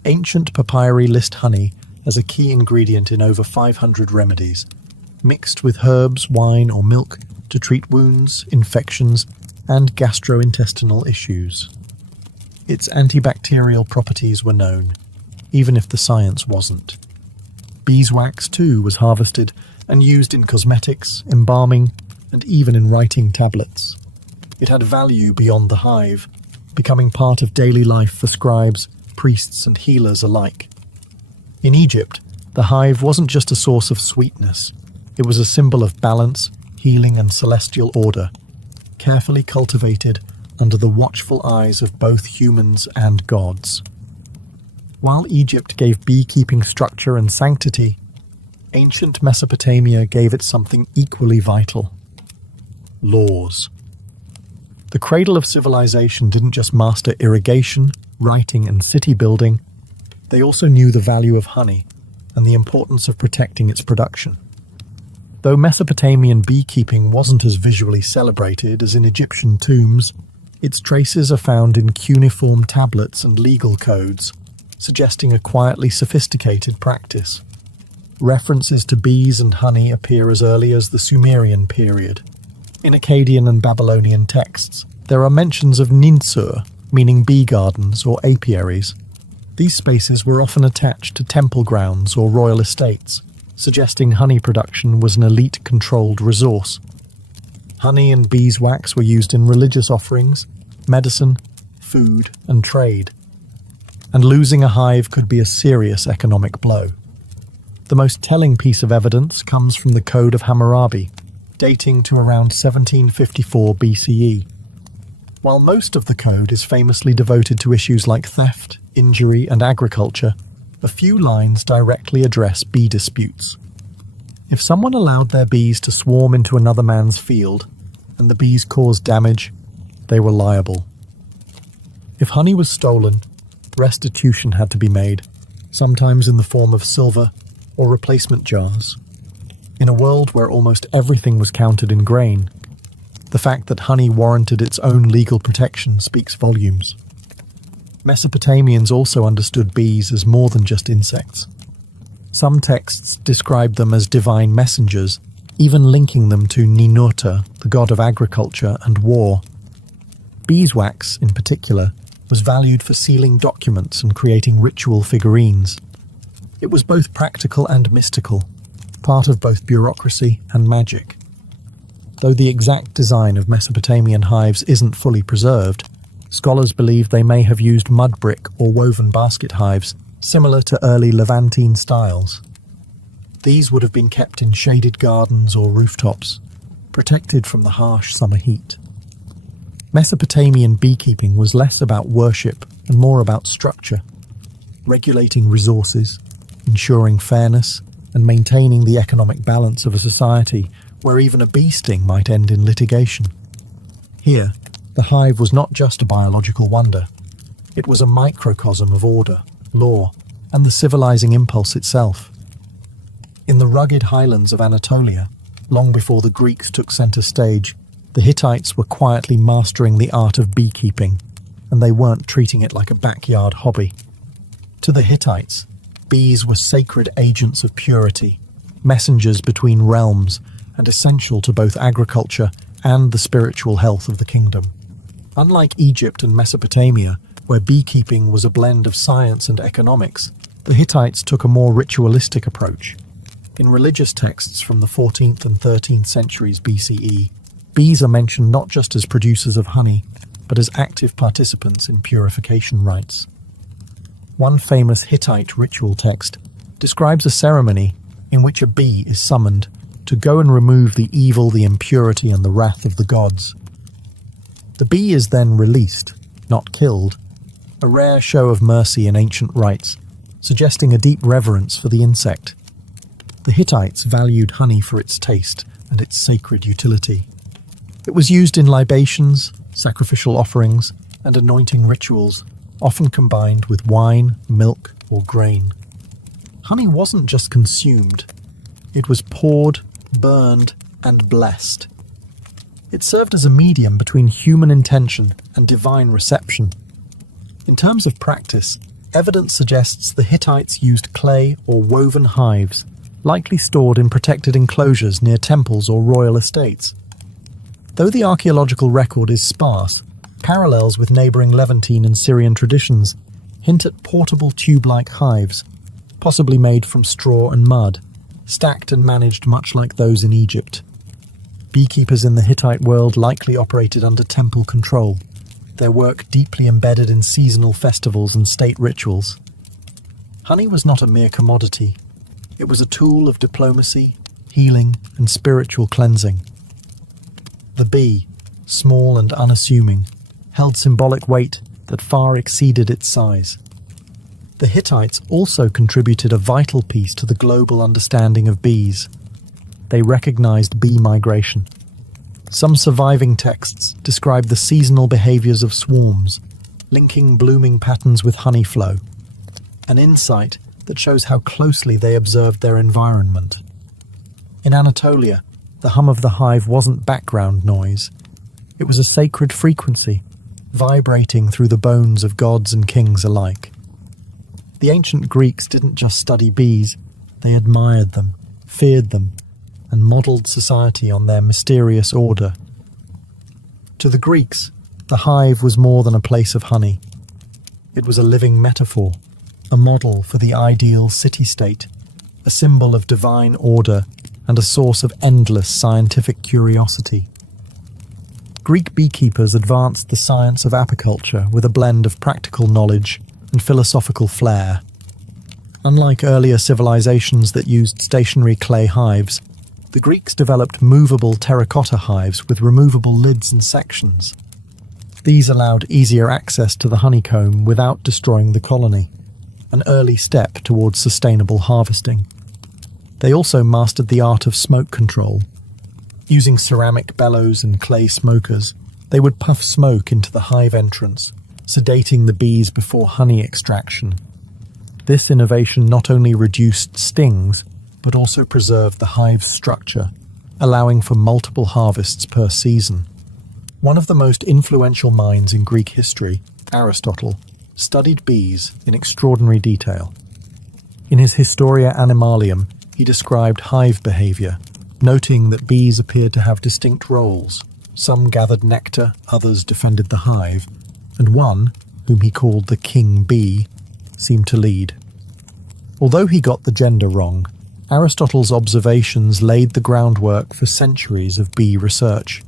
Ancient papyri list honey as a key ingredient in over 500 remedies, mixed with herbs, wine, or milk to treat wounds, infections, and gastrointestinal issues. Its antibacterial properties were known, even if the science wasn't. Beeswax, too, was harvested and used in cosmetics, embalming, and even in writing tablets. It had value beyond the hive, becoming part of daily life for scribes, priests, and healers alike. In Egypt, the hive wasn't just a source of sweetness. It was a symbol of balance, healing, and celestial order, carefully cultivated under the watchful eyes of both humans and gods. While Egypt gave beekeeping structure and sanctity, ancient Mesopotamia gave it something equally vital: laws. The cradle of civilization didn't just master irrigation, writing, and city building. They also knew the value of honey and the importance of protecting its production. Though Mesopotamian beekeeping wasn't as visually celebrated as in Egyptian tombs, its traces are found in cuneiform tablets and legal codes, suggesting a quietly sophisticated practice. References to bees and honey appear as early as the Sumerian period. In Akkadian and Babylonian texts, there are mentions of Ninsur, meaning bee gardens or apiaries. These spaces were often attached to temple grounds or royal estates, suggesting honey production was an elite-controlled resource. Honey and beeswax were used in religious offerings, medicine, food, and trade. And losing a hive could be a serious economic blow. The most telling piece of evidence comes from the Code of Hammurabi, dating to around 1754 BCE. While most of the code is famously devoted to issues like theft, injury, and agriculture, a few lines directly address bee disputes. If someone allowed their bees to swarm into another man's field, and the bees caused damage, they were liable. If honey was stolen, restitution had to be made, sometimes in the form of silver or replacement jars. In a world where almost everything was counted in grain, the fact that honey warranted its own legal protection speaks volumes. Mesopotamians also understood bees as more than just insects. Some texts describe them as divine messengers, even linking them to Ninurta, the god of agriculture and war. Beeswax, in particular, was valued for sealing documents and creating ritual figurines. It was both practical and mystical, part of both bureaucracy and magic. Though the exact design of Mesopotamian hives isn't fully preserved, scholars believe they may have used mud brick or woven basket hives, similar to early Levantine styles. These would have been kept in shaded gardens or rooftops, protected from the harsh summer heat. Mesopotamian beekeeping was less about worship and more about structure, regulating resources, ensuring fairness, and maintaining the economic balance of a society where even a bee sting might end in litigation. Here, the hive was not just a biological wonder. It was a microcosm of order, law, and the civilizing impulse itself. In the rugged highlands of Anatolia, long before the Greeks took center stage, the Hittites were quietly mastering the art of beekeeping, and they weren't treating it like a backyard hobby. To the Hittites, bees were sacred agents of purity, messengers between realms, and essential to both agriculture and the spiritual health of the kingdom. Unlike Egypt and Mesopotamia, where beekeeping was a blend of science and economics, the Hittites took a more ritualistic approach. In religious texts from the 14th and 13th centuries BCE, bees are mentioned not just as producers of honey, but as active participants in purification rites. One famous Hittite ritual text describes a ceremony in which a bee is summoned to go and remove the evil, the impurity, and the wrath of the gods. The bee is then released, not killed, a rare show of mercy in ancient rites, suggesting a deep reverence for the insect. The Hittites valued honey for its taste and its sacred utility. It was used in libations, sacrificial offerings, and anointing rituals, often combined with wine, milk, or grain. Honey wasn't just consumed, it was poured, burned, and blessed. It served as a medium between human intention and divine reception. In terms of practice, evidence suggests the Hittites used clay or woven hives, likely stored in protected enclosures near temples or royal estates. Though the archaeological record is sparse, parallels with neighbouring Levantine and Syrian traditions hint at portable tube-like hives, possibly made from straw and mud, stacked and managed much like those in Egypt. Beekeepers in the Hittite world likely operated under temple control, their work deeply embedded in seasonal festivals and state rituals. Honey was not a mere commodity. It was a tool of diplomacy, healing, and spiritual cleansing. The bee, small and unassuming, held symbolic weight that far exceeded its size. The Hittites also contributed a vital piece to the global understanding of bees. They recognized bee migration. Some surviving texts describe the seasonal behaviors of swarms, linking blooming patterns with honey flow, an insight that shows how closely they observed their environment. In Anatolia, the hum of the hive wasn't background noise. It was a sacred frequency, vibrating through the bones of gods and kings alike. The ancient Greeks didn't just study bees, they admired them, feared them, and modelled society on their mysterious order. To the Greeks, the hive was more than a place of honey. It was a living metaphor, a model for the ideal city-state, a symbol of divine order, and a source of endless scientific curiosity. Greek beekeepers advanced the science of apiculture with a blend of practical knowledge and philosophical flair. Unlike earlier civilizations that used stationary clay hives, the Greeks developed movable terracotta hives with removable lids and sections. These allowed easier access to the honeycomb without destroying the colony, an early step towards sustainable harvesting. They also mastered the art of smoke control. Using ceramic bellows and clay smokers, they would puff smoke into the hive entrance, sedating the bees before honey extraction. This innovation not only reduced stings, but also preserved the hive's structure, allowing for multiple harvests per season. One of the most influential minds in Greek history, Aristotle, studied bees in extraordinary detail. In his Historia Animalium, he described hive behavior, noting that bees appeared to have distinct roles. Some gathered nectar, others defended the hive, and one, whom he called the king bee, seemed to lead. Although he got the gender wrong, Aristotle's observations laid the groundwork for centuries of bee research.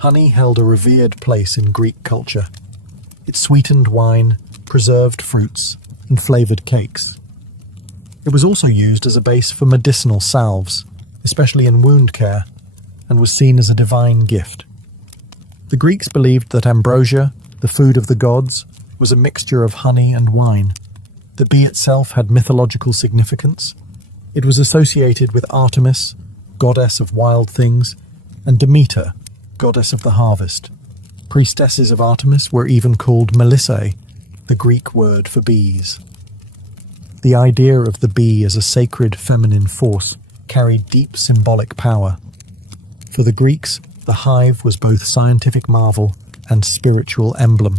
Honey held a revered place in Greek culture. It sweetened wine, preserved fruits, and flavoured cakes. It was also used as a base for medicinal salves, especially in wound care, and was seen as a divine gift. The Greeks believed that ambrosia, the food of the gods, was a mixture of honey and wine. The bee itself had mythological significance. It was associated with Artemis, goddess of wild things, and Demeter, goddess of the harvest. Priestesses of Artemis were even called Melissae, the Greek word for bees. The idea of the bee as a sacred feminine force carried deep symbolic power. For the Greeks, the hive was both scientific marvel and spiritual emblem,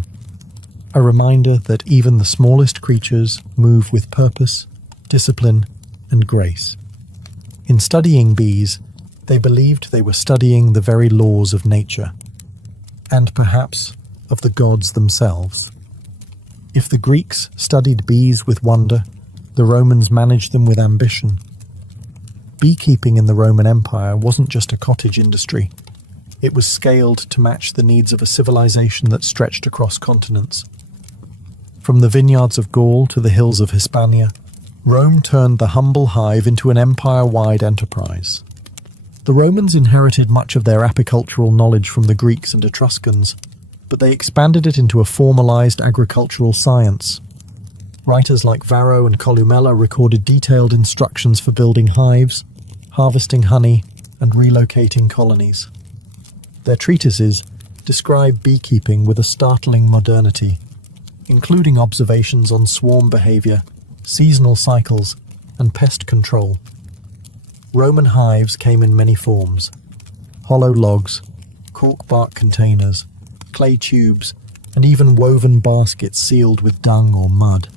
a reminder that even the smallest creatures move with purpose, discipline, and grace. In studying bees, they believed they were studying the very laws of nature, and perhaps of the gods themselves. If the Greeks studied bees with wonder, the Romans managed them with ambition. Beekeeping in the Roman Empire wasn't just a cottage industry. It was scaled to match the needs of a civilization that stretched across continents. From the vineyards of Gaul to the hills of Hispania, Rome turned the humble hive into an empire-wide enterprise. The Romans inherited much of their apicultural knowledge from the Greeks and Etruscans, but they expanded it into a formalized agricultural science. Writers like Varro and Columella recorded detailed instructions for building hives, harvesting honey, and relocating colonies. Their treatises describe beekeeping with a startling modernity, including observations on swarm behavior, seasonal cycles, and pest control. Roman hives came in many forms: hollow logs, cork bark containers, clay tubes, and even woven baskets sealed with dung or mud.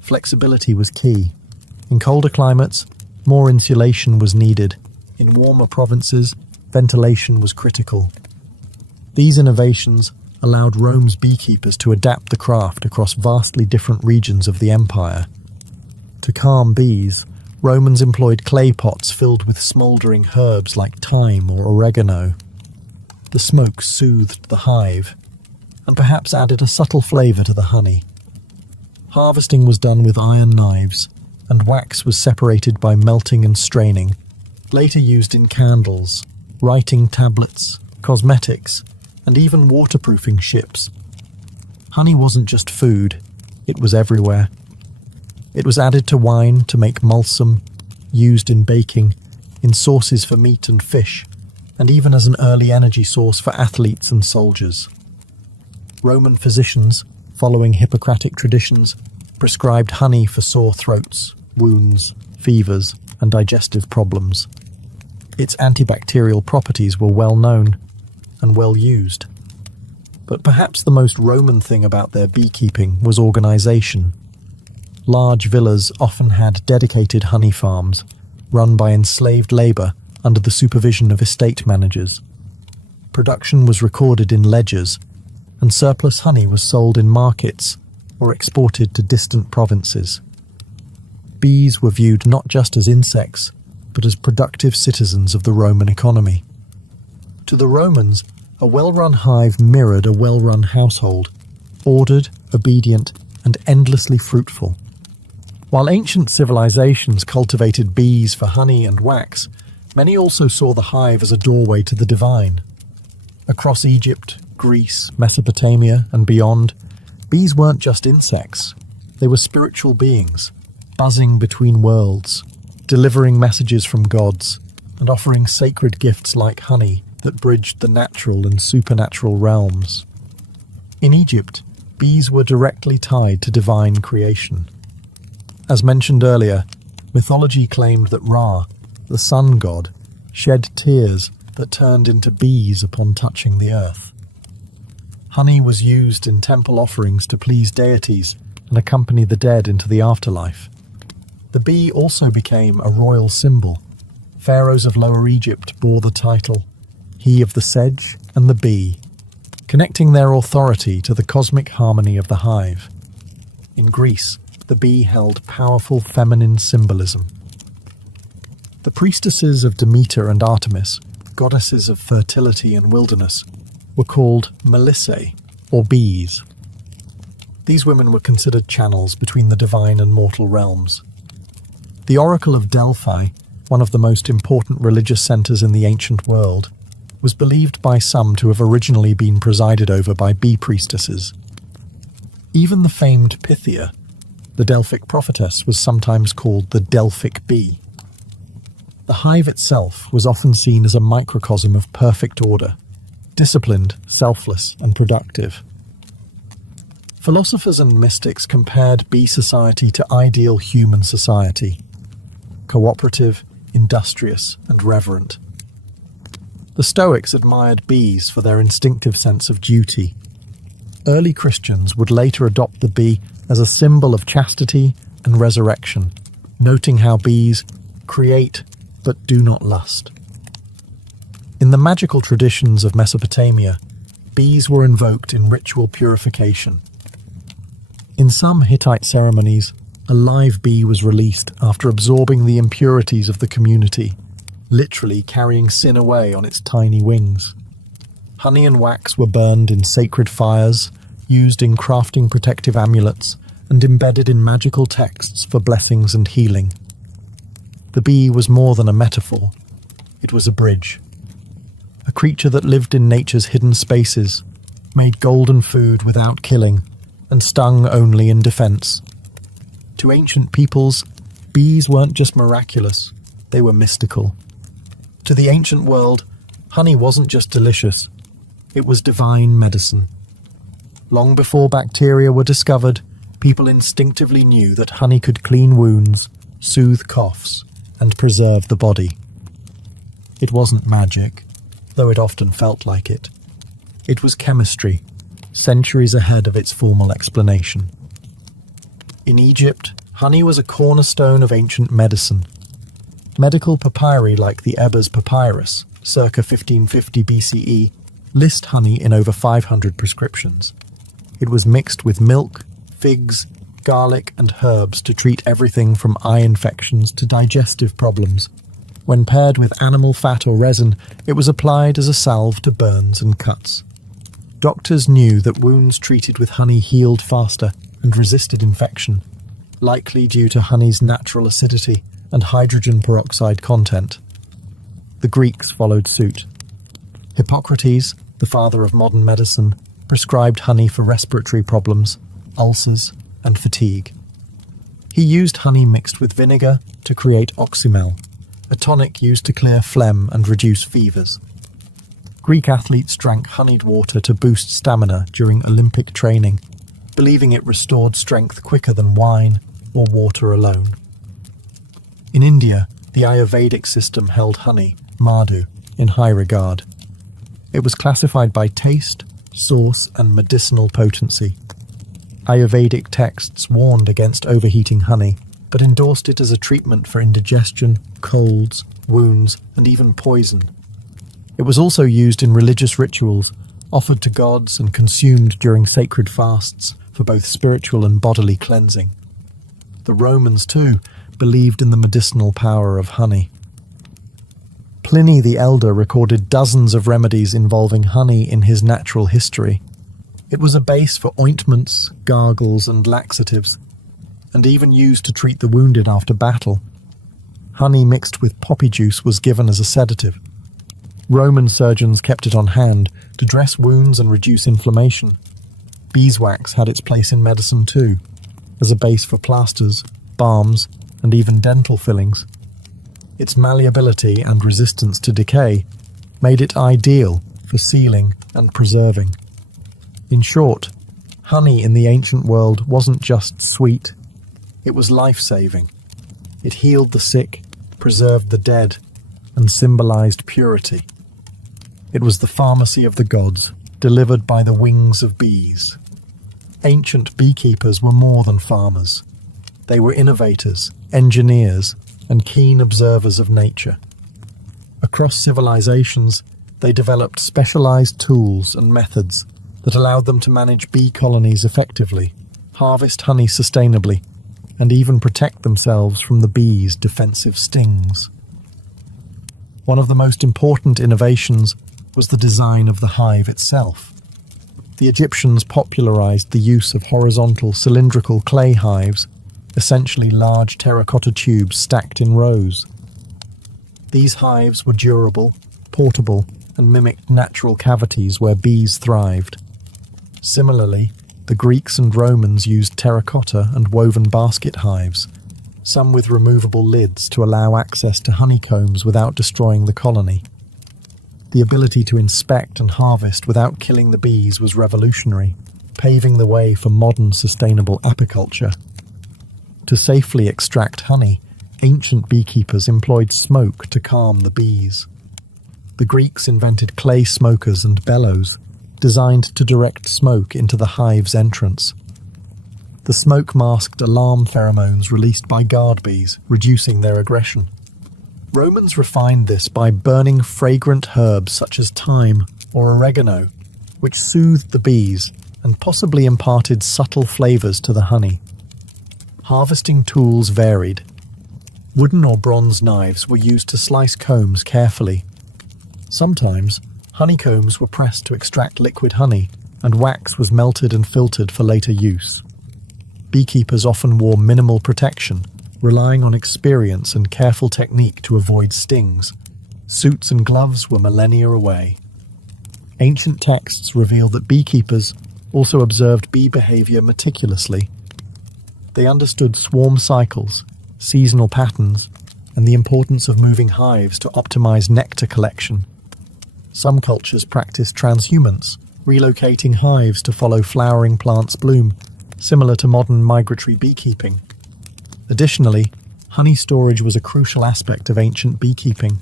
Flexibility was key. In colder climates, more insulation was needed. In warmer provinces, ventilation was critical. These innovations allowed Rome's beekeepers to adapt the craft across vastly different regions of the empire. To calm bees, Romans employed clay pots filled with smouldering herbs like thyme or oregano. The smoke soothed the hive, and perhaps added a subtle flavour to the honey. Harvesting was done with iron knives, and wax was separated by melting and straining, later used in candles, writing tablets, cosmetics, and even waterproofing ships. Honey wasn't just food, it was everywhere. It was added to wine to make balsam, used in baking, in sauces for meat and fish, and even as an early energy source for athletes and soldiers. Roman physicians, following Hippocratic traditions, prescribed honey for sore throats, wounds, fevers, and digestive problems. Its antibacterial properties were well known and well used. But perhaps the most Roman thing about their beekeeping was organization. Large villas often had dedicated honey farms, run by enslaved labor under the supervision of estate managers. Production was recorded in ledgers, and surplus honey was sold in markets or exported to distant provinces. Bees were viewed not just as insects, but as productive citizens of the Roman economy. To the Romans, a well-run hive mirrored a well-run household, ordered, obedient, and endlessly fruitful. While ancient civilizations cultivated bees for honey and wax, many also saw the hive as a doorway to the divine. Across Egypt, Greece, Mesopotamia, and beyond, bees weren't just insects. They were spiritual beings, buzzing between worlds, delivering messages from gods, and offering sacred gifts like honey that bridged the natural and supernatural realms. In Egypt, bees were directly tied to divine creation. As mentioned earlier, mythology claimed that Ra, the sun god, shed tears that turned into bees upon touching the earth. Honey was used in temple offerings to please deities and accompany the dead into the afterlife. The bee also became a royal symbol. pharaohs of Lower Egypt bore the title, he of the sedge and the bee, connecting their authority to the cosmic harmony of the hive. In Greece, the bee held powerful feminine symbolism. The priestesses of Demeter and Artemis, goddesses of fertility and wilderness, were called Melissae, or bees. These women were considered channels between the divine and mortal realms. The Oracle of Delphi, one of the most important religious centers in the ancient world, was believed by some to have originally been presided over by bee priestesses. Even the famed Pythia, the Delphic prophetess, was sometimes called the Delphic bee. The hive itself was often seen as a microcosm of perfect order, disciplined, selfless, and productive. Philosophers and mystics compared bee society to ideal human society, cooperative, industrious, and reverent. The Stoics admired bees for their instinctive sense of duty. Early Christians would later adopt the bee as a symbol of chastity and resurrection, noting how bees create but do not lust. In the magical traditions of Mesopotamia, bees were invoked in ritual purification. In some Hittite ceremonies, a live bee was released after absorbing the impurities of the community, literally carrying sin away on its tiny wings. Honey and wax were burned in sacred fires, used in crafting protective amulets, and embedded in magical texts for blessings and healing. The bee was more than a metaphor. It was a bridge. A creature that lived in nature's hidden spaces, made golden food without killing, and stung only in defense. To ancient peoples, bees weren't just miraculous, they were mystical. To the ancient world, honey wasn't just delicious, it was divine medicine. Long before bacteria were discovered, people instinctively knew that honey could clean wounds, soothe coughs, and preserve the body. It wasn't magic, though it often felt like it. It was chemistry, centuries ahead of its formal explanation. In Egypt, honey was a cornerstone of ancient medicine. Medical papyri like the Ebers Papyrus, circa 1550 BCE, list honey in over 500 prescriptions. It was mixed with milk, figs, garlic, and herbs to treat everything from eye infections to digestive problems. When paired with animal fat or resin, it was applied as a salve to burns and cuts. Doctors knew that wounds treated with honey healed faster and resisted infection, likely due to honey's natural acidity and hydrogen peroxide content. The Greeks followed suit. Hippocrates, the father of modern medicine, prescribed honey for respiratory problems, ulcers, and fatigue. He used honey mixed with vinegar to create oxymel, a tonic used to clear phlegm and reduce fevers. Greek athletes drank honeyed water to boost stamina during Olympic training, believing it restored strength quicker than wine or water alone. In India, the Ayurvedic system held honey, madhu, in high regard. It was classified by taste, source, and medicinal potency. Ayurvedic texts warned against overheating honey, but endorsed it as a treatment for indigestion, colds, wounds, and even poison. It was also used in religious rituals, offered to gods and consumed during sacred fasts for both spiritual and bodily cleansing. The Romans, too, believed in the medicinal power of honey. Pliny the Elder recorded dozens of remedies involving honey in his Natural History. It was a base for ointments, gargles, and laxatives, and even used to treat the wounded after battle. Honey mixed with poppy juice was given as a sedative. Roman surgeons kept it on hand to dress wounds and reduce inflammation. Beeswax had its place in medicine too, as a base for plasters, balms, and even dental fillings. Its malleability and resistance to decay made it ideal for sealing and preserving. In short, honey in the ancient world wasn't just sweet, it was life-saving. It healed the sick, preserved the dead, and symbolized purity. It was the pharmacy of the gods, delivered by the wings of bees. Ancient beekeepers were more than farmers. They were innovators, engineers, and keen observers of nature. Across civilizations, they developed specialized tools and methods that allowed them to manage bee colonies effectively, harvest honey sustainably, and even protect themselves from the bees' defensive stings. One of the most important innovations was the design of the hive itself. The Egyptians popularized the use of horizontal cylindrical clay hives, essentially large terracotta tubes stacked in rows. These hives were durable, portable, and mimicked natural cavities where bees thrived. Similarly, the Greeks and Romans used terracotta and woven basket hives, some with removable lids to allow access to honeycombs without destroying the colony. The ability to inspect and harvest without killing the bees was revolutionary, paving the way for modern sustainable apiculture. To safely extract honey, ancient beekeepers employed smoke to calm the bees. The Greeks invented clay smokers and bellows, designed to direct smoke into the hive's entrance. The smoke masked alarm pheromones released by guard bees, reducing their aggression. Romans refined this by burning fragrant herbs such as thyme or oregano, which soothed the bees and possibly imparted subtle flavors to the honey. Harvesting tools varied. Wooden or bronze knives were used to slice combs carefully. Sometimes, honeycombs were pressed to extract liquid honey, and wax was melted and filtered for later use. Beekeepers often wore minimal protection, relying on experience and careful technique to avoid stings. Suits and gloves were millennia away. Ancient texts reveal that beekeepers also observed bee behavior meticulously. They understood swarm cycles, seasonal patterns, and the importance of moving hives to optimize nectar collection. Some cultures practiced transhumance, relocating hives to follow flowering plants' bloom, similar to modern migratory beekeeping. Additionally, honey storage was a crucial aspect of ancient beekeeping.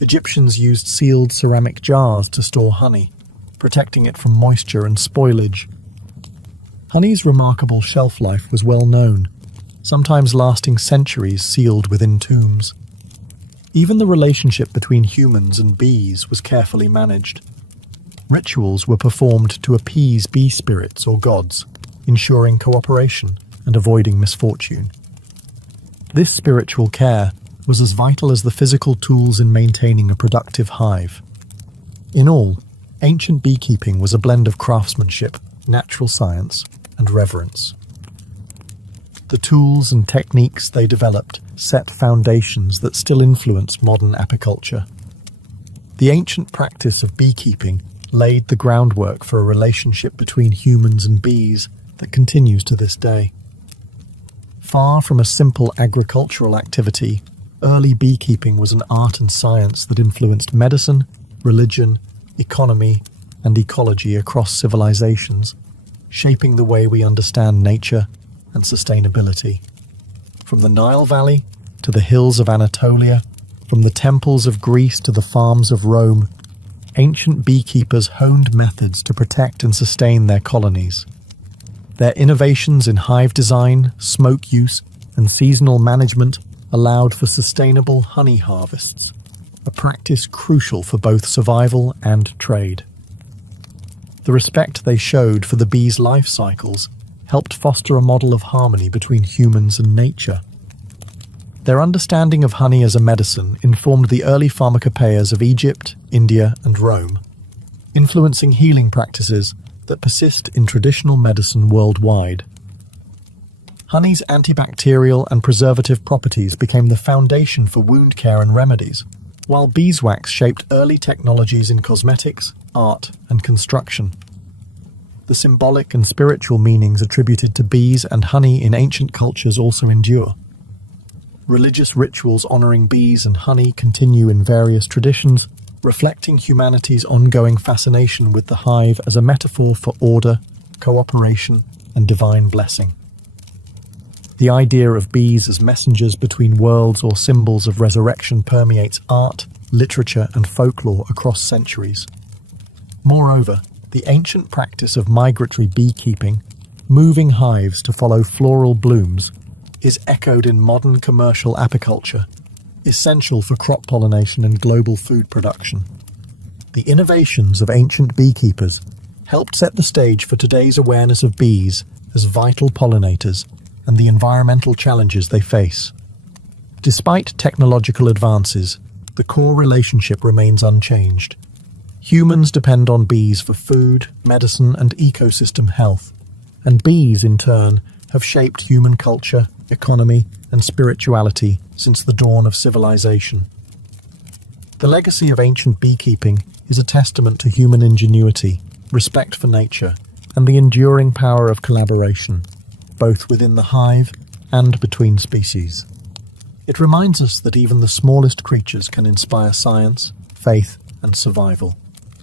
Egyptians used sealed ceramic jars to store honey, protecting it from moisture and spoilage. Honey's remarkable shelf life was well known, sometimes lasting centuries sealed within tombs. Even the relationship between humans and bees was carefully managed. Rituals were performed to appease bee spirits or gods, ensuring cooperation and avoiding misfortune. This spiritual care was as vital as the physical tools in maintaining a productive hive. In all, ancient beekeeping was a blend of craftsmanship, natural science, and reverence. The tools and techniques they developed set foundations that still influence modern apiculture. The ancient practice of beekeeping laid the groundwork for a relationship between humans and bees that continues to this day. Far from a simple agricultural activity, early beekeeping was an art and science that influenced medicine, religion, economy, and ecology across civilizations, shaping the way we understand nature and sustainability. From the Nile Valley to the hills of Anatolia, from the temples of Greece to the farms of Rome, ancient beekeepers honed methods to protect and sustain their colonies. Their innovations in hive design, smoke use, and seasonal management allowed for sustainable honey harvests, a practice crucial for both survival and trade. The respect they showed for the bees' life cycles helped foster a model of harmony between humans and nature. Their understanding of honey as a medicine informed the early pharmacopoeias of Egypt, India, and Rome, influencing healing practices that persist in traditional medicine worldwide. Honey's antibacterial and preservative properties became the foundation for wound care and remedies, while beeswax shaped early technologies in cosmetics, art, and construction. The symbolic and spiritual meanings attributed to bees and honey in ancient cultures also endure. Religious rituals honoring bees and honey continue in various traditions, reflecting humanity's ongoing fascination with the hive as a metaphor for order, cooperation, and divine blessing. The idea of bees as messengers between worlds or symbols of resurrection permeates art, literature, and folklore across centuries. Moreover, the ancient practice of migratory beekeeping, moving hives to follow floral blooms, is echoed in modern commercial apiculture, essential for crop pollination and global food production. The innovations of ancient beekeepers helped set the stage for today's awareness of bees as vital pollinators and the environmental challenges they face. Despite technological advances, the core relationship remains unchanged. Humans depend on bees for food, medicine, and ecosystem health, and bees, in turn, have shaped human culture, economy, and spirituality since the dawn of civilization. The legacy of ancient beekeeping is a testament to human ingenuity, respect for nature, and the enduring power of collaboration, both within the hive and between species. It reminds us that even the smallest creatures can inspire science, faith, and survival.